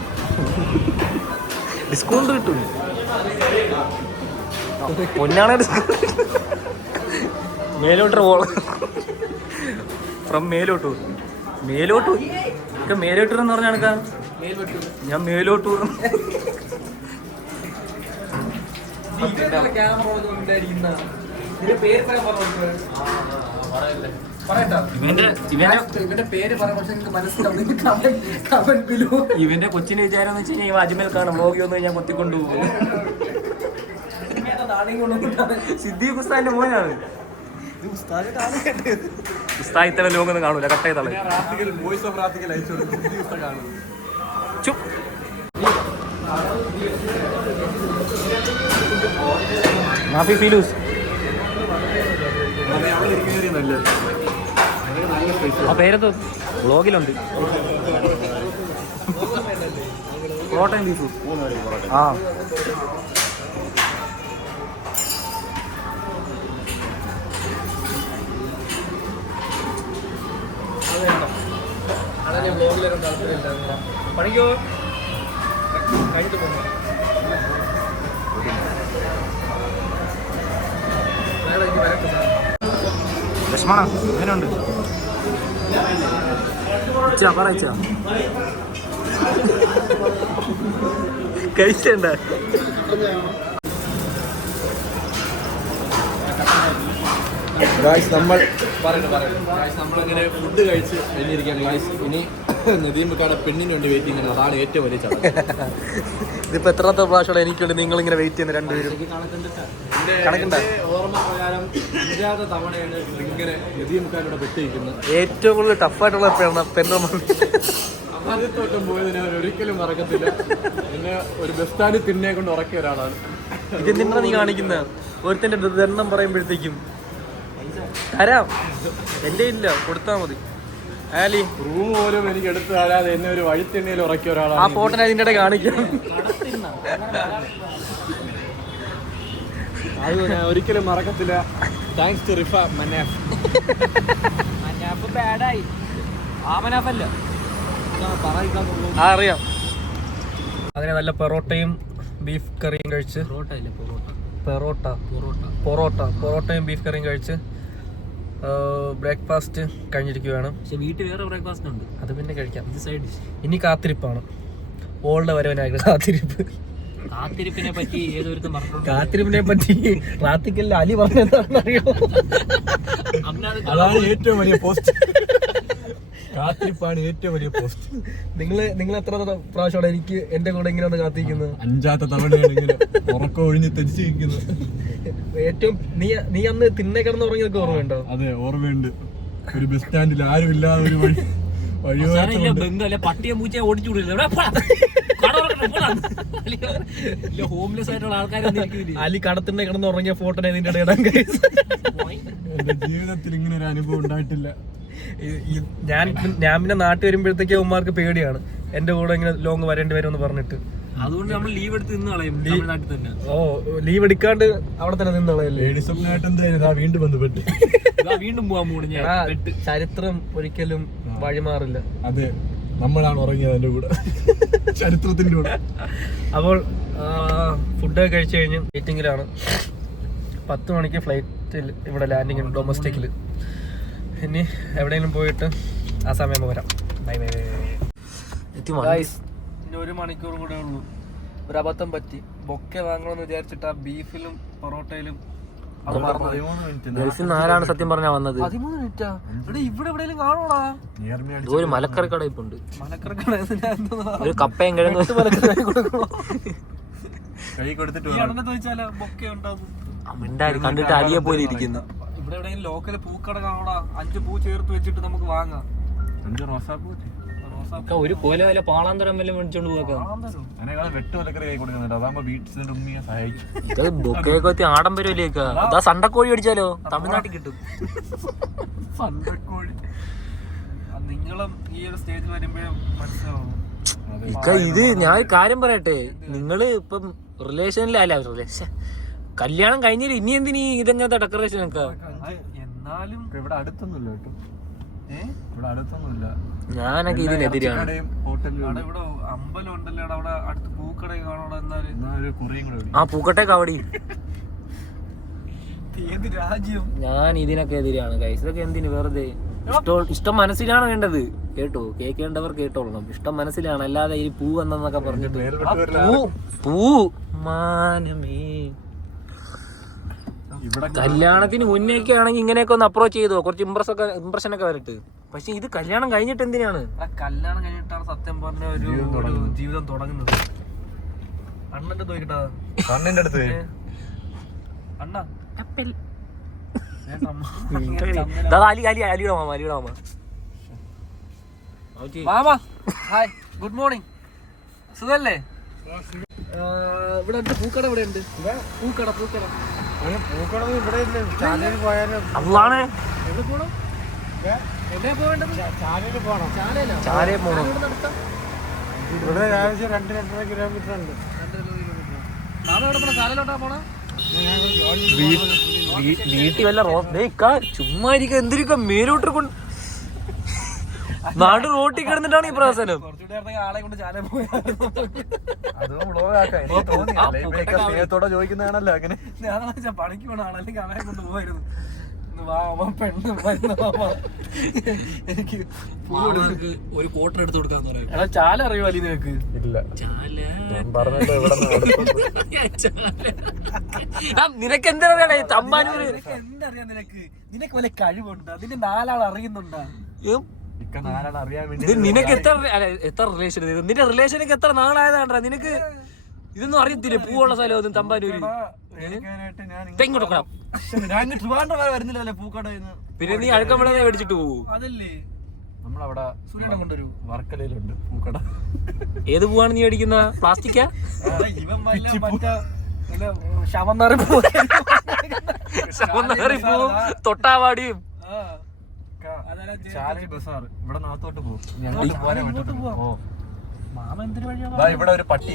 ഡിസ്കൗണ്ട് കിട്ടും. പൊന്നാണ് ഡിസ്കൗണ്ട്. മേലോട്ട് ഫ്രം മേലോട്ടൂർ. മേലോട്ടൂർ ഒക്കെ മേലോട്ടൂർ എന്ന് പറഞ്ഞാൽ എടുക്കാം. ഞാൻ മേലോട്ടൂർ. ഇവന്റെ കൊച്ചിന്റെ വിചാരം എന്ന് വെച്ച് കഴിഞ്ഞാൽ അജ്മൽ കാണും വ്ളോഗ് വന്നു കഴിഞ്ഞാൽ കൊത്തിക്കൊണ്ടുപോകും. സിദ്ദീഖ് ഉസ്താദിന്റെ മോനാണ്. ഉസ്താദ് ഇത്തരം ലോകൊന്നും കാണൂല, കട്ടേ തള. മാഫി ഫീലൂസ് ആ പേരത്ത് വ്ളോഗിലുണ്ട്. പൊറോട്ടയും ബീഫും. ആ പണിക്കോ കഴിഞ്ഞിട്ട് പോകുന്നു. ലക്ഷ്മണ എങ്ങനെയുണ്ട്? പറയച്ച കഴിച്ചണ്ട. നമ്മളിങ്ങനെ ഫുഡ് കഴിച്ച് കഴിഞ്ഞിരിക്കുകയാണ് ഗായ്സ്. ഇനി നദീമക്കാടെ പെണ്ണിന് വേണ്ടി വെയിറ്റിംഗ് ആണ്. അതാണ് ഏറ്റവും വലിയ ചടങ്ങ്. ഇതിപ്പോ എത്രാമത്തെ പ്രാവശ്യമാണ് എനിക്കുണ്ട് നിങ്ങളിങ്ങനെ വെയിറ്റ് ചെയ്യുന്ന രണ്ടുപേരും? ഓർമ്മ പ്രകാരം 5ാമത്തെ തവണയാണ് ഇങ്ങനെ നദീമക്കാരുടെ പെട്ടിരിക്കുന്നത്. ഏറ്റവും കൂടുതൽ ടഫായിട്ടുള്ള പെണ്ണ ആദ്യത്തോട്ടം പോയതിനെ അവർ ഒരിക്കലും മറക്കത്തില്ല. പിന്നെ ഒരു ബസ് സ്റ്റാൻഡിൽ തിന്നെ കൊണ്ട് ഉറക്കിയ ഒരാളാണ്. ഇതെന്തിനാ നീ കാണിക്കുന്ന? ഒരുത്തന്റെ ദണ്ണം പറയുമ്പോഴത്തേക്കും തരാം, എന്റെ ഇല്ല, കൊടുത്താ മതി. ആലി റൂം പോലും എനിക്ക് എടുത്തു തരാതെ എന്നെ ഒരു വഴിത്തെണ്ണയിൽ ഉറക്കിയ ഒരാളാണ്. ആ ഫോട്ടോ അതിൻ്റെ ഇടയിൽ കാണിക്കണം. അത് ഞാൻ ഒരിക്കലും മറക്കത്തില്ല. Thanks to Rifa Manaf. മനാഫ് ബാഡായി. ആ മനാഫല്ല അറിയാം. അതിന് നല്ല പൊറോട്ടയും ബീഫ് കറിയും കഴിച്ച് പൊറോട്ടയും ബീഫ് കറിയും കഴിച്ച് ബ്രേക്ക്ഫാസ്റ്റ് കഴിഞ്ഞിരിക്കുകയാണ്. പക്ഷെ വീട്ടിൽ വേറെ ബ്രേക്ക്ഫാസ്റ്റ് ഉണ്ട്, അത് പിന്നെ കഴിക്കാം. ഇത് സൈഡ് ഡിഷ്. ഇനി കാത്തിരിപ്പാണ്, ഓളുടെ വരവനായിരുന്നു കാത്തിരിപ്പ്. കാത്തിരിപ്പിനെ പറ്റി ഏതൊരുത്തും പറഞ്ഞു. കാത്തിരിപ്പിനെ പറ്റി റാത്തിക്കല്ല അലി പറഞ്ഞറിയോ? അതാണ് ഏറ്റവും വലിയ പോസ്റ്റ്. കാത്തിരിപ്പാണ് ഏറ്റവും വലിയ പോസ്റ്റ്. നിങ്ങൾ എത്ര പ്രാവശ്യമാണ് എനിക്ക് എന്റെ കൂടെ ഇങ്ങനെ ഒന്ന് കാത്തിരിക്കുന്നത്? 5ാമത്തെ തവണയാണ് ഇങ്ങനെ ഉറക്കം ഒഴിഞ്ഞ് തെറ്റിച്ചിരിക്കുന്നത്. ഏറ്റവും നീ അന്ന് തിന്നെ കിടന്ന് ഉറങ്ങിയതൊക്കെ ഓർമ്മയുണ്ടോ? അതെ ഓർമ്മയുണ്ട്. ഒരു ബസ് സ്റ്റാൻഡിൽ ആരും ഇല്ലാതെ ഒരു പട്ടിയെ പൂച്ചയെ ഓടിച്ചു ഹോംലെസ് ആയിട്ടുള്ള ആൾക്കാരൊന്നും അലി കടത്തിന്റെ കിടന്ന് ഉറങ്ങിയ ഫോട്ടോ ഇതിന്റെ ഇടയിൽ. എന്റെ ജീവിതത്തിൽ ഇങ്ങനെ ഒരു അനുഭവം ഉണ്ടായിട്ടില്ല. ഞാൻ പിന്നെ നാട്ടിൽ വരുമ്പോഴത്തേക്ക് അവന്മാർക്ക് പേടിയാണ് എന്റെ കൂടെ ഇങ്ങനെ ലോങ് വരേണ്ടി വരും എന്ന് പറഞ്ഞിട്ട്. അതുകൊണ്ട് നമ്മൾ ലീവ് എടുത്ത് നിന്ന് കളയും തമിഴ്നാട്ടിൽ തന്നെ. ഓ ലീവ് എടുക്കാണ്ട് അവിടെ തന്നെ നിന്ന് കളയല്ലേ. വീണ്ടും ബന്ധപ്പെട്ട് വീണ്ടും പോകാൻ പോകും ഞാൻ. ചരിത്രം ഒരിക്കലും വഴിമാറില്ല. അതെ, നമ്മളാണ് ഉറങ്ങിയത് എന്റെ കൂടെ ചരിത്രത്തിന്റെ കൂടെ. അപ്പോൾ ഫുഡൊക്കെ കഴിച്ചു കഴിഞ്ഞ് മീറ്റിങ്ങിലാണ്. 10 മണിക്ക് ഫ്ലൈറ്റിൽ ഇവിടെ ലാൻഡിങ് ഡൊമസ്റ്റിക്കിൽ. ഇനി എവിടെയെങ്കിലും പോയിട്ട് ആ സമയം വരാം. Bye bye. ഇനി 1 മണിക്കൂർ കൂടെ ഉള്ളൂ. ഒരു അബദ്ധം പറ്റി. ബൊക്കെ വാങ്ങണമെന്ന് വിചാരിച്ചിട്ട് ആ ബീഫിലും പൊറോട്ടയിലും ഗൾഫിൽ 4 സത്യം പറഞ്ഞാ വന്നത്. 13 മിനിറ്റാ? ഇവിടെ എവിടെയെങ്കിലും കാണോടാ? ഒരു മലക്കറി കട ഇപ്പൊ ഉണ്ട്. മലക്കറി കട ഒരു കപ്പയും കിഴങ്ങ് കൈ കൊടുത്തിട്ട് ചോദിച്ചാലോ ബൊക്കെ ഉണ്ടാവും. കണ്ടിട്ട് അലിയെ പോലെ ഇരിക്കുന്നു. ഇവിടെ എവിടെയെങ്കിലും ലോക്കല് പൂക്കട കാണോടാ? 5 പൂ ചേർത്ത് വെച്ചിട്ട് നമുക്ക് വാങ്ങാം. 5 റോസാപ്പൂ ഒരു കൊല വല്ല പാളാന്തരം വല്ല മേടിച്ചോണ്ട് പോകാം. വെട്ട് മലക്കറി കൈ കൊടുക്കുന്നുണ്ട്. അതാകുമ്പോ വീട്ടിൽ ഉമ്മിയെ സഹായിക്കും. ഇത് ബൊക്കയൊക്കെ ആഡംബരമില്ലേക്കാ. അതാ സണ്ടക്കോഴി അടിച്ചാലോ തമിഴ്നാട്ടിൽ കിട്ടും. സണ്ടക്കോഴി നിങ്ങളും ഈ ഒരു സ്റ്റേജിൽ വരുമ്പോഴും മനസ്സിലാവും. ഇത് ഞാൻ ഒരു കാര്യം പറയട്ടെ, നിങ്ങള് ഇപ്പം റിലേഷനിലല്ല, കല്യാണം കഴിഞ്ഞില്ല ഇനി എന്തിനീ ഇതെങ്ങനത്തെ ഡെക്കറേഷൻ ഒക്കെ? എന്നാലും ഇവിടെ അടുത്തൊന്നുമില്ല കേട്ടോ. ഇവിടെ അടുത്തൊന്നുമില്ല. ഞാനൊക്കെ ഇതിനെതിരാണ്. ഇവിടെ അമ്പലം ഉണ്ടല്ലോ അവിടെ അടുത്ത് പൂക്കട കാണോടെ. എന്നാലും ആ പൂക്കട്ടെ കവടി. ഏത് രാജ്യം? ഞാൻ ഇതിനൊക്കെ എതിരാണ് ഗൈസ്. ഇതൊക്കെ എന്തിന് വെറുതെ? ഇഷ്ടം മനസ്സിലാണ് വേണ്ടത്. കേട്ടോ, കേൾക്കേണ്ടവർ കേട്ടോളണം. ഇഷ്ടം മനസ്സിലാണ്, അല്ലാതെ ഈ പൂ എന്നൊക്കെ പറഞ്ഞിട്ട് പൂ മാനമേ. കല്യാണത്തിന് മുന്നേക്കെ ആണെങ്കിൽ ഇങ്ങനെയൊക്കെ ഒന്ന് അപ്രോച്ച് ചെയ്തോ, കുറച്ച് ഇംപ്രഷൻ ഒക്കെ വരട്ട്. പക്ഷെ ഇത് കല്യാണം കഴിഞ്ഞിട്ട് എന്തിനാണ്? കല്യാണം കഴിഞ്ഞിട്ടാണ് സത്യം പറഞ്ഞ ഒരു ജീവിതം തുടങ്ങുന്നത്. അണ്ണന്റെ തോക്കിട്ടാ കണ്ണിന്റെ അടുത്ത് അണ്ണ മാമാ ഹായ്, ഗുഡ് മോർണിംഗ്. സുഖല്ലേ? ഇവിടെ പൂക്കട ഇവിടെ ഉണ്ട്. പൂക്കട ഇവിടെ പോയാലും അതാണ് എവിടെ പോണം? എവിടെയാ പോവേണ്ടത്? ചാലയിൽ പോണം. ഇവിടെ ഏകദേശം 2-2.5 കിലോമീറ്റർ ഉണ്ട്. ചാലയിലോട്ടാ പോണ? വീട്ടിൽ വല്ല ചുമ്മാ ഇരിക്ക എന്തിരിക്ക മേലോട്ട് കൊണ്ട് നാട് റോട്ടിൽ കിടന്നിട്ടാണ് ഈ പ്രവർത്തനം. ആളെ കൊണ്ട് ചാലയിൽ പോയാത്തോടെ ചോദിക്കുന്നതാണല്ലോ അങ്ങനെ. ഞാൻ പണിക്ക് പോണ ആളല്ലെങ്കിൽ അവനെ കൊണ്ട് പോവായിരുന്നു. എനിക്ക് ഒരു കോട്ടർ എടുത്ത് കൊടുക്കാന്ന് പറയാം. ചാല അറിയുമല്ലേ നിനക്ക്? ഇല്ല, നിനക്ക് എന്താ തമ്പാനൂര്? എന്തറിയാം നിനക്ക്? നിനക്ക് വല്ല കഴിവുണ്ട്? അതിന്റെ 4 ആൾ അറിയുന്നുണ്ടാ? അറിയാൻ വേണ്ടി നിനക്ക് എത്ര റിലേഷൻ? നിന്റെ റിലേഷനൊക്കെ എത്ര നാളായതാണ്ടാ നിനക്ക്? ഇതൊന്നും അറിയത്തില്ലേ? പൂവുള്ള സ്ഥലം ഒന്നും തമ്പാനൂര്. ഇങ്ങോട്ട് വരുന്നില്ലല്ലേ പൂക്കട? പിന്നെ നീ അഴുക്കമ്പളെ മേടിച്ചിട്ട് പോകൂ. അതല്ലേ നമ്മളവിടെ സൂര്യനെ കൊണ്ടൊരു വർക്കലയിലുണ്ട് പൂക്കട. ഏത് പൂവാണ് നീ മേടിക്കുന്ന? പ്ലാസ്റ്റിക്കാ? ശവന്നറിപ്പൂവും തൊട്ടാവാടിയും. ബസാർ ഇവിടെ നാത്തോട്ട് പോകും. മാമ എന്തൊരു വഴിയാ? ഇവിടെ ഒരു പട്ടി.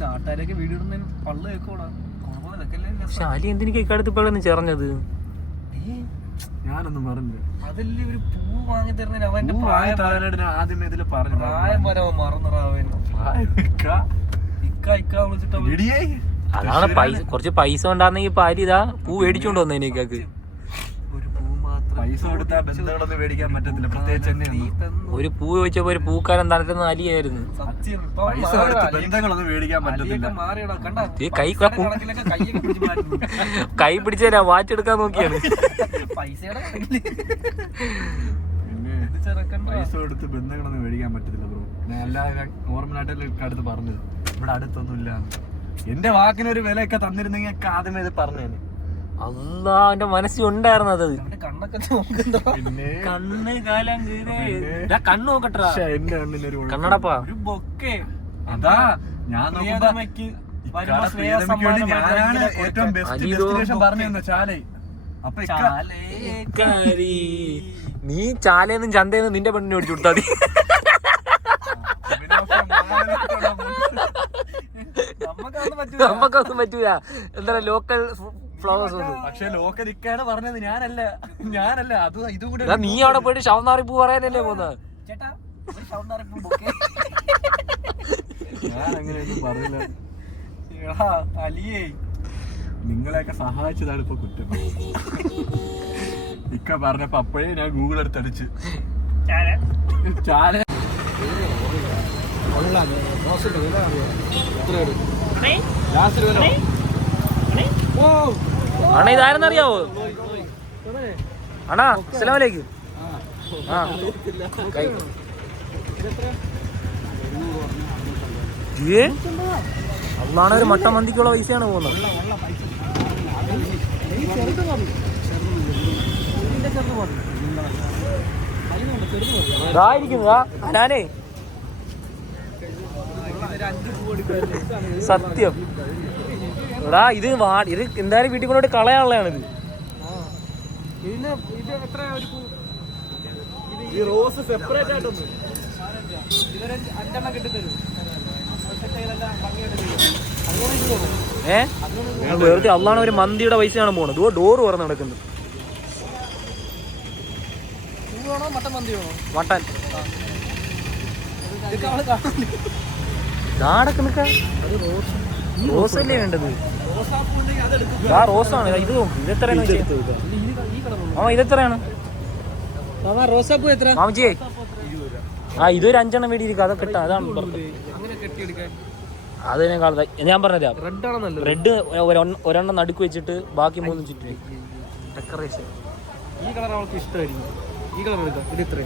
നാട്ടുകാരൊക്കെ വീട് ഇടുന്നതിന് പള്ളു കേക്കോടാ. പക്ഷെ അലി എന്തിനു കേൾക്കാടുത്ത് ഇപ്പോഴാണ് ചേർന്നത്? ഞാനൊന്നും പറഞ്ഞില്ല. അതല്ലേ ഒരു പൂ വാങ്ങി തരുന്നതിന് അവന്റെ ആദ്യമേ ഇതില് പറഞ്ഞു. പ്രായം വരെ മറന്നറാവൻ. അതാണ് കുറച്ച് പൈസ ഉണ്ടായിരുന്നെങ്കിൽ ഇപ്പൊ അലി ഇതാ പൂ മേടിച്ചോണ്ട് വന്നേ എനിക്കൊക്കെ. പൈസ കൊടുത്താൽ ബന്ധങ്ങളൊന്നും മേടിക്കാൻ പറ്റത്തില്ല, പ്രത്യേകിച്ച് ഒരു പൂ ചോദിച്ചപ്പോ ഒരു പൂക്കാരൻ തന്നിട്ടുന്ന അലിയായിരുന്നു. പൈസ കൊടുത്ത് ബന്ധങ്ങളൊന്നും മേടിക്കാൻ പറ്റത്തില്ല. കൈ പിടിച്ചാ വാച്ചെടുക്കാൻ നോക്കിയാണ്. പിന്നെ പൈസ കൊടുത്ത് ബന്ധങ്ങളൊന്നും മേടിക്കാൻ പറ്റത്തില്ല ബ്രോ. ഞാൻ എല്ലാവരും നോർമലായിട്ട് അടുത്ത് പറഞ്ഞത് ഇവിടെ അടുത്തൊന്നും ഇല്ല. എന്റെ വാക്കിനൊരു വിലയൊക്കെ തന്നിരുന്നെങ്കിൽ ആദ്യമേ ഇത് പറഞ്ഞേനെ. അല്ലാ, എന്റെ മനസ്സിൽ ഉണ്ടായിരുന്നത്. കണ്ണ് കാലം കണ്ണ് നോക്കട്ടാ. എന്റെ കണ്ണിനൊരു കണ്ണടപ്പാ. അതാ ഞാൻ ഞാനാണ് ഏറ്റവും ബെസ്റ്റ് ഡെസ്റ്റിനേഷൻ പറഞ്ഞു ചാലൈ. അപ്പൊ ചാലേക്കാരി. നീ ചാലേന്നും ചന്തേന്നും നിന്റെ പെണ്ണിനെ ഓടിച്ചു കൊടുത്താ മതി. നമുക്കൊന്നും പറ്റൂല. എന്താ ലോക്കൽ ഫ്ലവേഴ്സ് ഒന്നും. പക്ഷെ ലോക്കൽ ഇക്കാണ് പറഞ്ഞത്, ഞാനല്ല അത് ഇതും കൂടെ. നീ അവിടെ പോയിട്ട് ശവനാറി പൂ പറയാനല്ലേ പോകുന്നത്? ഞാൻ അങ്ങനെയൊന്നും പറഞ്ഞില്ല. അലിയേ, നിങ്ങളെയൊക്കെ സഹായിച്ചതാണ് ഇപ്പൊ കുറ്റം. ഇക്ക പറഞ്ഞപ്പോ അപ്പോഴേ ഞാൻ ഗൂഗിൾ എടുത്തടിച്ച് ചാല. അണ്ണാ ഇതാരെന്നറിയാവോ? അണ്ണാ അസ്സലാമലൈക്കും. അള്ളാണ് ഒരു മട്ടൻ മന്തിക്കുള്ള പൈസയാണ് പോകുന്നത്. ഞാനേ സത്യം എടാ, ഇത് എന്തായാലും വീട്ടിൽ കൊണ്ടോട്ട് കളയാനുള്ളതാണിത്. റോസ് സെപ്പറേറ്റ് ആയിട്ടൊന്നും വെറുതെ അള്ളാണ് ഒരു മന്തിയുടെ പൈസയാണ് പോണത്. ഡോറ് തുറന്ന് നടക്കുന്നത്. മട്ടൻ നാടൊക്കെ നിൽക്ക. റോസല്ലേ വേണ്ടത്? ആ റോസാണ്. ഇത് നോക്ക്, ഇതെത്രയാണ്? ഇതെത്രയാണ് റോസാപ്പൂ എത്ര? മാമജിയെ ഇതൊരു 5 എണ്ണം വേണ്ടിയിരിക്കും. അതൊക്കെ കിട്ടാം. അതാണ് അതിനേക്കാൾ ഞാൻ പറഞ്ഞുതരാം. റെഡ് ഒരെണ്ണം നടുക്ക് വെച്ചിട്ട് ബാക്കി 3 ചുറ്റും ഡെക്കറേഷൻ. ഈ കളർ അവൾക്ക് ഇഷ്ടമായിരിക്കും. ഈ കളർ എടുക്കാം. ഇത് ഇത്ര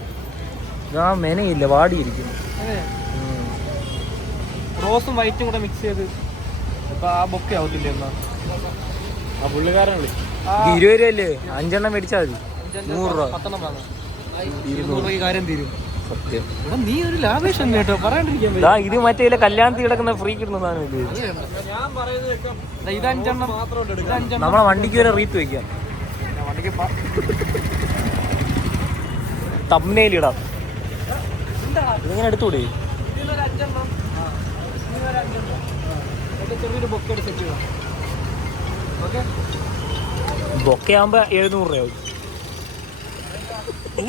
മെനയില്ല, വാടിയിരിക്കും. റോസും വൈറ്റും കൂടെ മിക്സ് ചെയ്ത് ഇപ്പൊ ആ ബൊക്കെ ആവത്തില്ലേ എന്നാ ആ പുള്ളിക്കാരനല്ലേ? 20 രൂപയല്ലേ? 5 എണ്ണം മേടിച്ചാൽ മതി. 100 രൂപ. 10 എണ്ണം വാങ്ങാം. 200 രൂപയ്ക്ക് കാര്യം തീരും. സത്യം. നീ ഒരു ലാവേശം കേട്ടോ, പറയാണ്ടിരിക്കാൻ. ഇത് മറ്റേ കല്യാണത്തിൽ കിടക്കുന്ന ഫ്രീ കിട്ടുന്ന സാധനം. ഇത് ഞാൻ പറയുന്നത് ഇത് 5 എണ്ണം മാത്രം. നമ്മളെ വണ്ടിക്ക് വരെ റീത്ത് വെക്കാം. തംബ്നെയിൽ ഇടാം. ഇതിങ്ങനെ എടുത്തൂടെ? ബൊക്കെ ആകുമ്പോ 700 രൂപയാവും.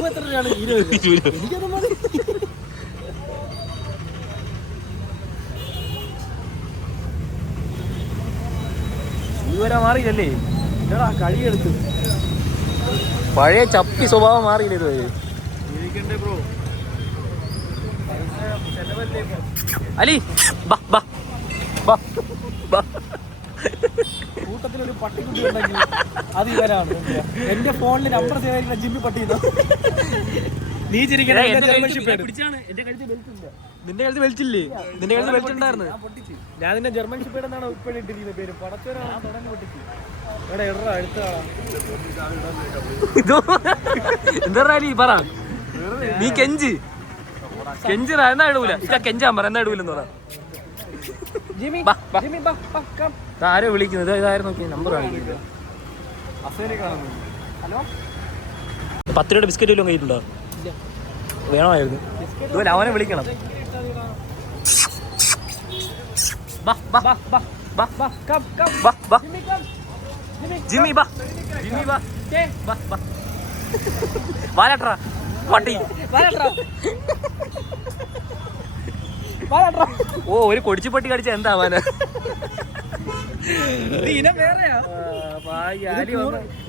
എത്ര രൂപയാണ്? 20 രൂപ. ഇതുവരെ മാറിയില്ലല്ലേ? കഴിയെടുത്ത് പഴയ ചപ്പി സ്വഭാവം മാറിയില്ല ഇതുവരെ. അലി ബാ ബാ ബാ ബാ. കൂട്ടത്തിലൊരു പട്ടിക്കുട്ടി ഉണ്ടെങ്കിൽ അത് ഇവനാണ്. എന്റെ ഫോണിൽ നമ്പർ സേവ് ചെയ്യുന്ന ജിമ്മി പട്ടി. നീ ചിരിക്കണ നിന്റെ കഴുത്ത് വലിച്ചില്ലേ? നിന്റെ കഴുത്ത് വലിച്ചിട്ടുണ്ടായിരുന്നു. ഞാൻ നിന്റെ ജർമ്മൻ ഷിപ്പേഡ് എന്നാണ് ഇപ്പോഴും ഇട്ടിരിക്കുന്ന പേര്. പടച്ചവരാണ് തുടങ്ങി പൊട്ടിച്ച്. എടാ എടാ അടുത്താളാ ഇതോ എന്താ പറ. നീ കെഞ്ച് എന്നാ ഇടൂല. കെഞ്ചാൻ പറ, എന്നാ ഇടൂലെന്ന് പറ. ആരോ വിളിക്കുന്നത്? ഇതായിരുന്നു നോക്കി നമ്പർ കാണിക്കുന്നത്. 10 രൂപയുടെ ബിസ്ക്കറ്റ് വല്ലതും കഴിയിട്ടുണ്ടോ? വേണമായിരുന്നു. ഇതുപോലെ അവനെ വിളിക്കണം. ജിമ്മി ബാ, ജിമ്മി ബാ, വാലട്ര പട്ടി. ഓ, ഒരു കൊടിച്ചു പട്ടി കടിച്ച എന്താവാന്?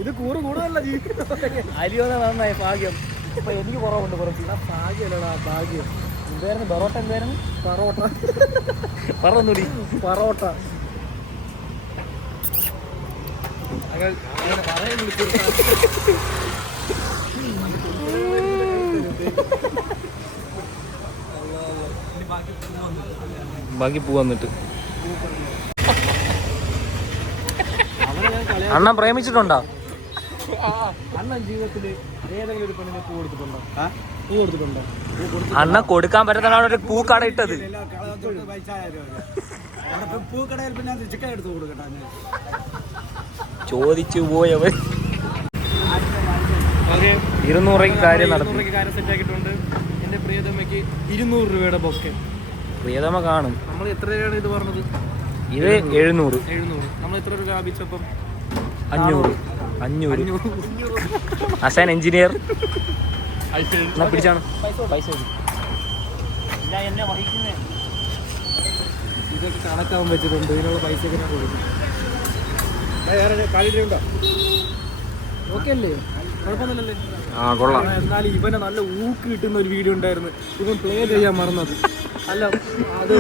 ഇത് കൂറ് കൂടുതലല്ല. അരി വന്ന നന്നായി. ഭാഗ്യം. ഇപ്പൊ എനിക്ക് കുറവുണ്ട് കുറച്ച്. ഭാഗ്യമല്ലടാ, ഭാഗ്യം. എന്തായിരുന്നു ബറോട്ട? എന്തായിരുന്നു? പറോട്ട. പറന്നൂടി പറോട്ട. ബാക്കി പോവാന്നിട്ട്. അണ്ണൻ പ്രേമിച്ചിട്ടുണ്ടോ? അണ്ണൻ ജീവിതത്തിൽ ഏതെങ്കിലും ഒരു പെണ്ണിനെ പൂ കൊടുത്തിട്ടുണ്ടോ? പൂ കൊടുത്തിട്ടുണ്ടോ? അണ്ണ കൊടുക്കാൻ പറ്റുന്നതാണ് ഒരു പൂക്കട ഇട്ടത്. പൂക്കടയിൽ പിന്നെ ചിക്കൻ എടുത്ത് കൊടുക്കട്ടെ. ചോദിച്ചു പോയവൻ. 200 രൂപയ്ക്ക് കാര്യം നടത്തി. 200 രൂപയ്ക്ക് കാര്യം സെറ്റ് ആക്കിയിട്ടുണ്ട്. എൻ്റെ പ്രിയതമ്മയ്ക്ക് 200 രൂപയുടെ ബൊക്കെ. പ്രിയതമ കാണും. നമ്മൾ എത്ര രൂപയാണ് ഇത് പറഞ്ഞത്? ഇത് 700. നമ്മൾ എത്ര രൂപ ലാഭിച്ചപ്പം? 500. അസാൻ എഞ്ചിനീയർ എന്നാ പിടിച്ചാണ് പൈസ. ഇതൊക്കെ കണക്കാവാൻ വെച്ചിട്ടുണ്ട്. ഇതിനുള്ള പൈസ ഒക്കെ ഞാൻ കൊടുക്കും. ഓക്കെ അല്ലേ? കുഴപ്പമൊന്നുമില്ലല്ലേ? കൊള്ളാം. എന്നാലും ഇവനെ നല്ല ഊക്ക് കിട്ടുന്ന ഒരു വീഡിയോ ഉണ്ടായിരുന്നു. ഇവൻ പ്ലേ ചെയ്യാൻ മറന്നത്. അല്ല അത്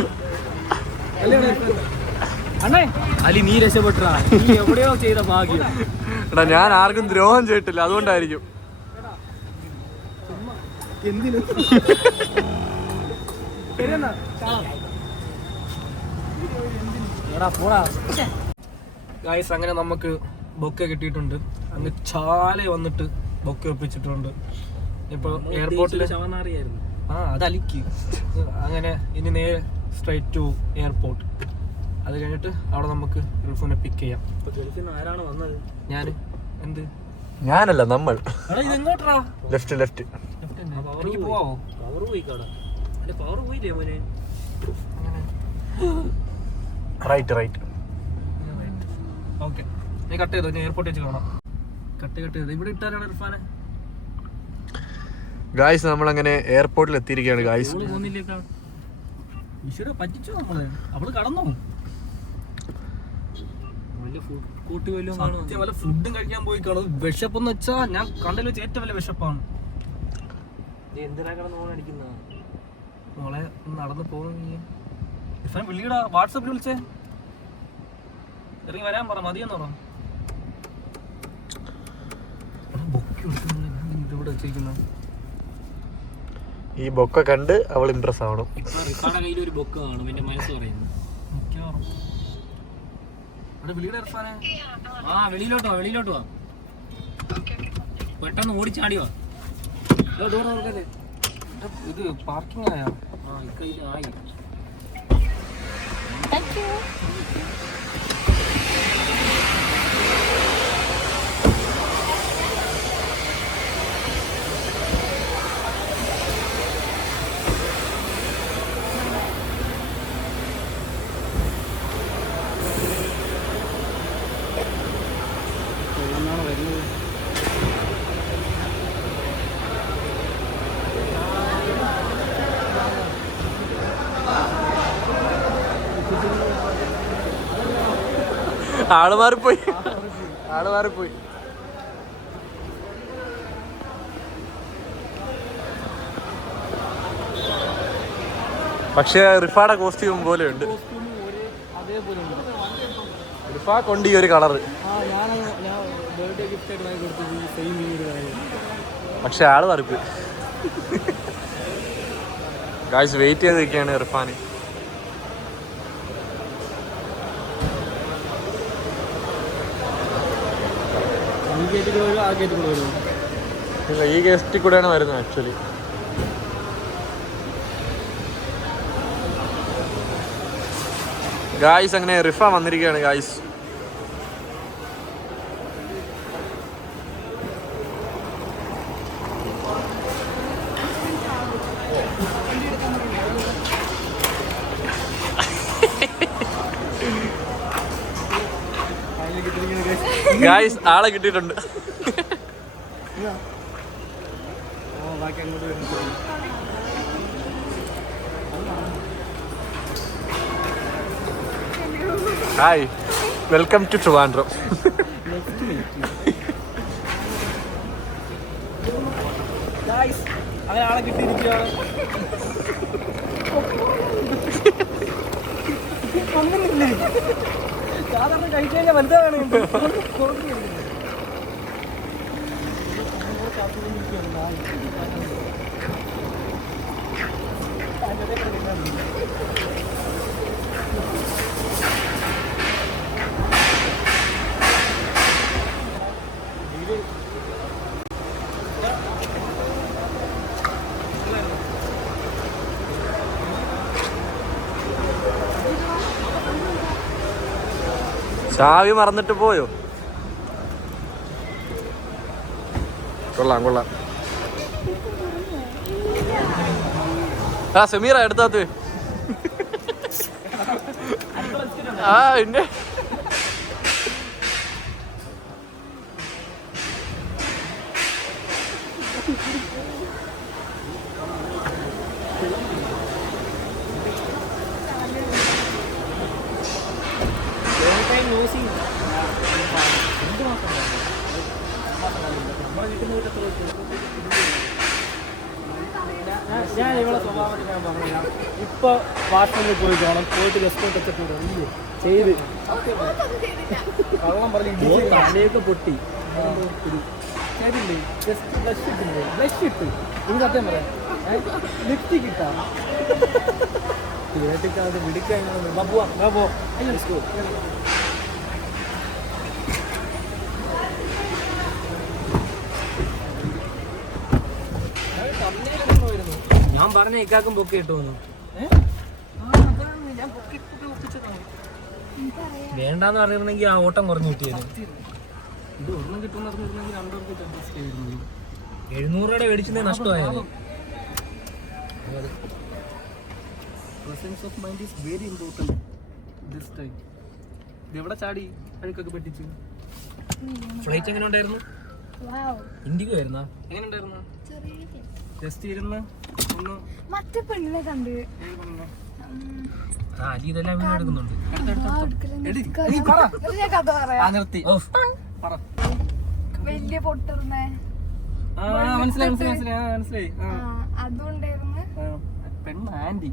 അണ്ണേ അലി നീ രക്ഷപ്പെട്ടാ. നീ എവിടെയോ ചെയ്ത ഭാഗ്യം. എടാ ഞാൻ ആർക്കും ദ്രോഹം ചെയ്തിട്ടില്ല, അതുകൊണ്ടായിരിക്കും. എന്തിനു ഗായ്സ്, അങ്ങനെ നമുക്ക് ബൊക്കെ കിട്ടിയിട്ടുണ്ട്. അങ്ങ് ചാല വന്നിട്ട് ബൊക്കെ ഒപ്പിച്ചിട്ടുണ്ട്. ഇപ്പൊ എയർപോർട്ടിൽ അതലിക്ക് അങ്ങനെ ഇനി നേരെ സ്ട്രൈറ്റ് ടു എയർപോർട്ട്. അത് കഴിഞ്ഞിട്ട് അവിടെ നമുക്ക് റിഫുനെ പിക്ക് ചെയ്യാം. ആരാണ് വന്നത്? ഞാൻ എന്ത് ഞാനല്ല, നമ്മൾ. ഇതെങ്ങോട്ടാ? ലെഫ്റ്റ് പോവാമോ? പവർ പോയി കാടാ. പവർ പോയില്ലേ മോനെ? റൈറ്റ്. ഓക്കെ, നീ കട്ട് ചെയ്തോ. ഞാൻ എയർപോർട്ടിൽ വെച്ച് കാണാം. കട്ട് ചെയ്ത് ഇവിടെ ഇട്ടാലാണ് ഇർഫാനെ. ഗായ്സ്, നമ്മളങ്ങനെ എയർപോർട്ടിൽ എത്തിയിരിക്കുകയാണ് ഗായ്സ്. പറ്റിച്ചോ നമ്മള്? അവള് കടന്നോ? വല്ല ഫുഡും കഴിക്കാൻ പോയി കാണും. വിശപ്പെന്ന് വെച്ചാ ഞാൻ കണ്ടതിൽ വെച്ച് ഏറ്റവും വലിയ വിശപ്പാണ്. എന്തിനാ കിടന്ന് ഫോൺ അടിക്കുന്ന മോളെ നടന്നു പോകുന്ന ഇർഫാൻ വിളിക്കടാ. വാട്സാപ്പിൽ വിളിച്ചേ. ഇറങ്ങി വരാൻ പറ. മതിയെന്ന് പറ. ഇവിടെ വെച്ചിരിക്കുന്ന ഈ ബൊക്ക കണ്ട് അവൾ ഇംപ്രസ് ആവണം. റിഫാന്റെ കയ്യിൽ ഒരു ബൊക്ക കാണും. എന്റെ മനസ്സ് പറയുന്നു. വെളിയിലോട്ട് വാ. പെട്ടെന്ന് ഓടിച്ചാടി വാ. ഇത് പാർക്കിംഗ് ആയോ? ആയി. ആള് മാറിപ്പോയി. പക്ഷെ റിഫാടെ കോസ്റ്റ്യൂം പോലെ ഉണ്ട്. റിഫ കൊണ്ട് ഈ ഒരു കളറ്. പക്ഷെ ആള് മാറിപ്പോയി. ഗായ്സ്, വെയിറ്റ് ചെയ്ത് നിൽക്കുകയാണ് റിഫാന്. ഇല്ല, ഈ ഗസ്റ്റിൽ കൂടെയാണ് വരുന്നത് ആക്ച്വലി. ഗായ്സ്, അങ്ങനെ റിഫ വന്നിരിക്കുകയാണ് ഗായ്സ്. ഗായ്സ്, ആളെ കിട്ടിയിട്ടുണ്ട്. Hi, welcome to Trivandrum. അങ്ങനെ ആളെ കിട്ടിയിരിക്കുകയാണ്. സാധാരണ കഴിച്ചു കഴിഞ്ഞാൽ വലുതാണ്. ചാവി മറന്നിട്ട് പോയോ? കൊള്ളാം. ആ സമീറ എടുത്താത്ത് ആ പിന്നെ ഞാൻ ഇവിടെ സ്വഭാവം ഞാൻ പറഞ്ഞില്ല. ഇപ്പൊ വാഷ്റൂമിൽ പോയി പോകണം, പോയിട്ട് ജസ്റ്റ് ടച്ചപ്പ് ചെയ്ത് കള്ളം പറഞ്ഞ് തലയൊക്കെ പൊട്ടി ശരിയില്ലേ, ജസ്റ്റ് ബ്ലഷ് ഇട്ടില്ലേ, ബ്ലഷ് ഇട്ട് ഇത് സത്യം പറയാം, ലിപ്സ്റ്റിക് ഇട്ടാ കേട്ടിട്ട് വിളിക്കാൻ പോവാ. ഞാൻ പറഞ്ഞ ഇക്കാക്കും പൊക്കി ഇട്ടു വേണ്ടാന്ന് പറഞ്ഞിരുന്നെങ്കിൽ ആ ഓട്ടം കുറഞ്ഞു കിട്ടിയത്. ഇത് ഒരെണ്ണം കിട്ടുമെന്ന് പറഞ്ഞിരുന്നെങ്കിൽ 2 പേർക്ക് അഡ്ജസ്റ്റ് ചെയ്തിരുന്നു. 700 രൂപയുടെ മേടിച്ചത് നഷ്ടമായത്. Presence of mind is very important this time. ഇതെവിടെ ചാടി അഴുക്കൊക്കെ പറ്റിച്ചു? ഫ്ലൈറ്റ് എങ്ങനെ ഉണ്ടായിരുന്നു? ഇൻഡിഗോ ആയിരുന്നാ? എങ്ങനെ ഉണ്ടായിരുന്നു? ജസ്റ്റ് ഇരുന്ന് ഒന്ന് മറ്റേ പെണ്ണിനെ കണ്ട് അലി ഇതെല്ലാം വീഡിയോ എടുക്കുന്നുണ്ട്. ഞാൻ കഥ പറയാം. നിർത്തി വലിയ പൊട്ടിരുന്നേ മനസ്സിലായി. അതുണ്ടായിരുന്നു. പെണ്ണ് ആന്റി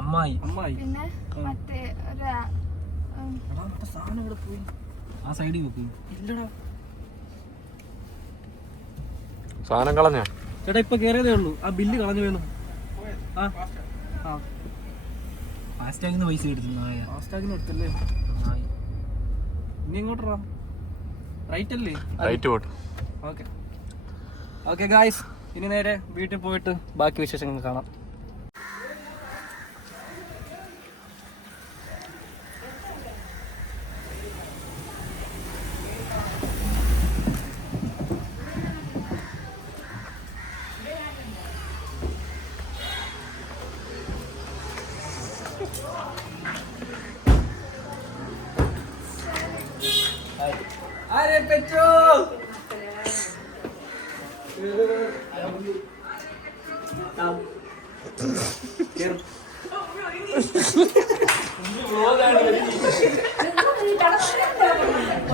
അമ്മായി പിന്നെ മറ്റേ ഒരു സാധനം ഇവിടെ പോയി ആ സൈഡിൽ വെക്കും. ഇല്ലടാ സാധനം കളഞ്ഞ ചേട്ടാ ഇപ്പൊ കേറിയതേ ഉള്ളൂ, ആ ബില്ല് കളഞ്ഞു വേണം. ഫാസ്റ്റാഗിന്ന് പൈസ എടുത്തു. ഫാസ്റ്റാഗിന് എടുത്തല്ലേ? ഇനി എങ്ങോട്ടാ? റൈറ്റ് അല്ലേ? Right pot. ഓക്കെ ഗായ്സ്, ഇനി നേരെ വീട്ടിൽ പോയിട്ട് ബാക്കി വിശേഷങ്ങൾ കാണാം. अरे पेट्रोल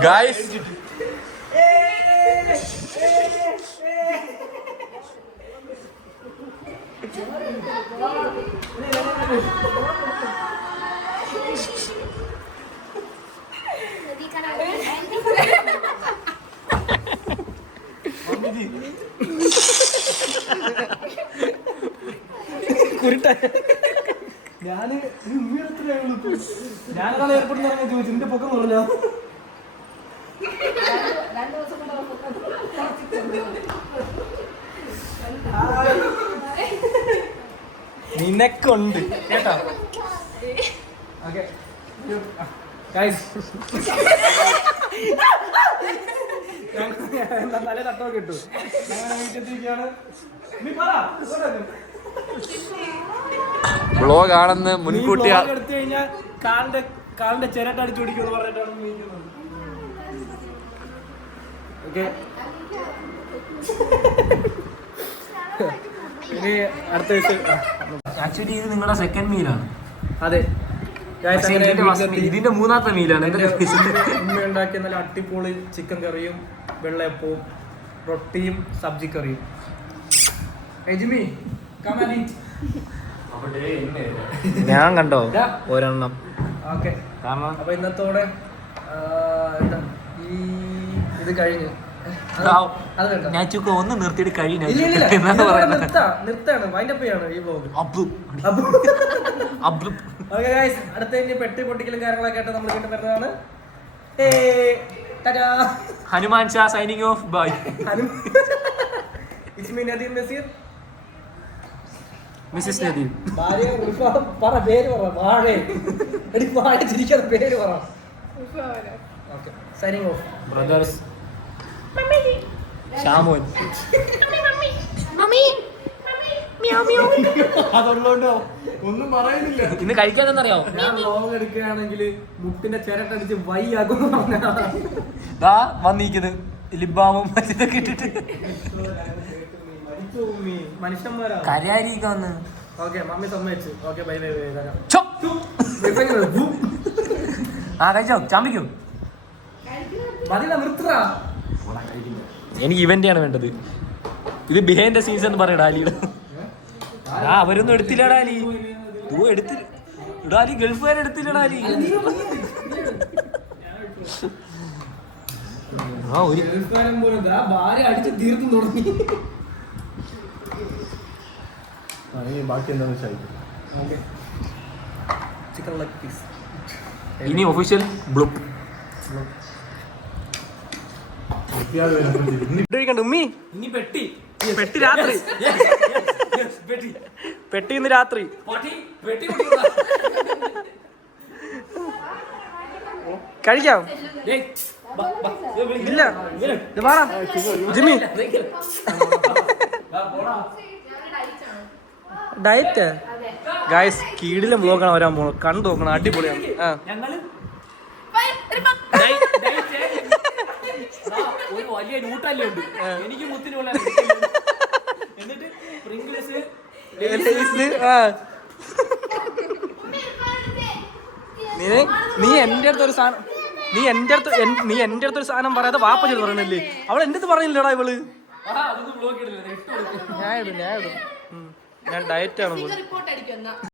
ഗായ്സ് ഞാനതാണ് എയർപോർട്ടിൽ നിന്ന് ചോദിച്ചു, നിന്റെ പൊക്കം പറഞ്ഞോ? നിനക്കുണ്ട് കേട്ടോ. ഓക്കെ തല തട്ടൊക്കെ കിട്ടു. ഞങ്ങൾ വീട്ടിലെത്തിയിരിക്കുകയാണ്. വ്ളോഗ് ആണെന്ന് മുൻകൂട്ടി എടുത്തു കഴിഞ്ഞാൽ കാലിന്റെ ചിരട്ട അടിച്ചു പിടിക്കുമെന്ന് പറഞ്ഞിട്ടാണ് വീഴുന്നത്. ഓക്കെ, ഇനി അടുത്ത വിഷയം. ആക്ച്വലി ഇത് നിങ്ങളുടെ സെക്കൻഡ് മീലാണ്. അതെ, ഇതിന്റെ മൂന്നാമത്തെ മീലാണ്. ഉമ്മ ഉണ്ടാക്കിയ നല്ല അട്ടിപ്പൊളി ചിക്കൻ കറിയും വെള്ളയപ്പവും റൊട്ടിയും സബ്ജി കറിയും. എജ്മി കമാനി ഞാൻ കണ്ടോ ഒരെണ്ണം. ഓക്കെ, കാരണം അപ്പൊ ഇന്നത്തോടെ ഈ ഇത് കഴിഞ്ഞു. അത് വേണ്ട, ഞാൻ ചുക്ക ഒന്ന് നിർത്തിയിട്ട് കഴിഞ്ഞു. നിർത്താണ് വൈൻഡപ്പാണ് ഈ വ്ലോഗ്. ഓക്കെ ഗൈസ്, അടുത്ത ഇനി പെട്ടി പൊട്ടിക്കലും കാര്യങ്ങളൊക്കെ ആയിട്ട് നമ്മൾ വീണ്ടും വരുന്നതാണ്. ഹനുമാൻ ഷാ signing off. Bye. It's me Nadeem Nazeer. Mrs Nadeem. പറ പേര് പറ. വാഴ ചിരിക്കാതെ പേര് പറ. Okay, signing off. Brothers Shamon. അതുള്ളതുകൊണ്ടോ ഒന്നും പറയുന്നില്ല. ഇന്ന് കഴിക്കാനെന്നറിയാമോ? ഞാൻ വ്ലോഗ് എടുക്കുകയാണെങ്കിൽ മുട്ടിന്റെ ചിരട്ടടിച്ച് വൈയാകും ദാ വന്നിരിക്കുന്നത് ലിബാമും ഇതൊക്കെ ഇട്ടിട്ട് മനുഷ്യന്മാരാ. കരയാരിക്ക വന്ന്. ഓക്കെ മമ്മി സമ്മതിച്ചു. Okay bye bye bye. ഛോ! ആ കഴിച്ചോ, ചാമ്പിക്കോ. മതില നിർത്തറാ. എനിക്ക് ഇവന്റെയാണ് വേണ്ടത്. ഇത് ബിഹൈൻഡ് ദ സീൻസ് എന്ന് പറയടാ ഡാലിയുടെ. ആ അവരൊന്നും എടുത്തില്ല ഡാലി. എടുത്തില്ല ഡാലി, ഗൾഫുകാരെ എടുത്തില്ല ഡാലി. ആ ഒരു ഭാര്യ അടിച്ച് തീർന്നു തുടങ്ങി. ബാക്കി എന്താണെന്ന് വെച്ചാൽ ചിക്കൻ ലെഗ് പീസ്. ഇനി ഒഫീഷ്യൽ ബ്ലൂപ്പ്. ഉമ്മി ഇനി പെട്ടി പെട്ടി രാത്രി. പെട്ടി ഇന്ന് രാത്രി. കഴിക്കാം. ഇല്ല ഇത് വേണം. ജിമ്മി ഡയറ്റ് ഗായ്സ് കീടിലെ വ്ലോഗാണ് വരാൻ പോകുന്നത്. കണ്ടു നോക്കണം, അടിപൊളിയാണ്. ഒരു വലിയ ന്യൂട്ടല്ലേ ഉണ്ട് എനിക്ക് മുത്തിനുള്ള. എന്നിട്ട് പ്രിംഗ്ലസ് നീ എന്റെ അടുത്തൊരു സാധനം നീ എന്റെ അടുത്തൊരു സാധനം പറയാതെ വാപ്പ ചെയ്ത് പറയുന്നില്ലേ? അവൾ എന്റെ അടുത്ത് പറഞ്ഞില്ലടാ ഇവള്. ഞാൻ ഇടും ഞാൻ ഡയറ്റ് ആണ്.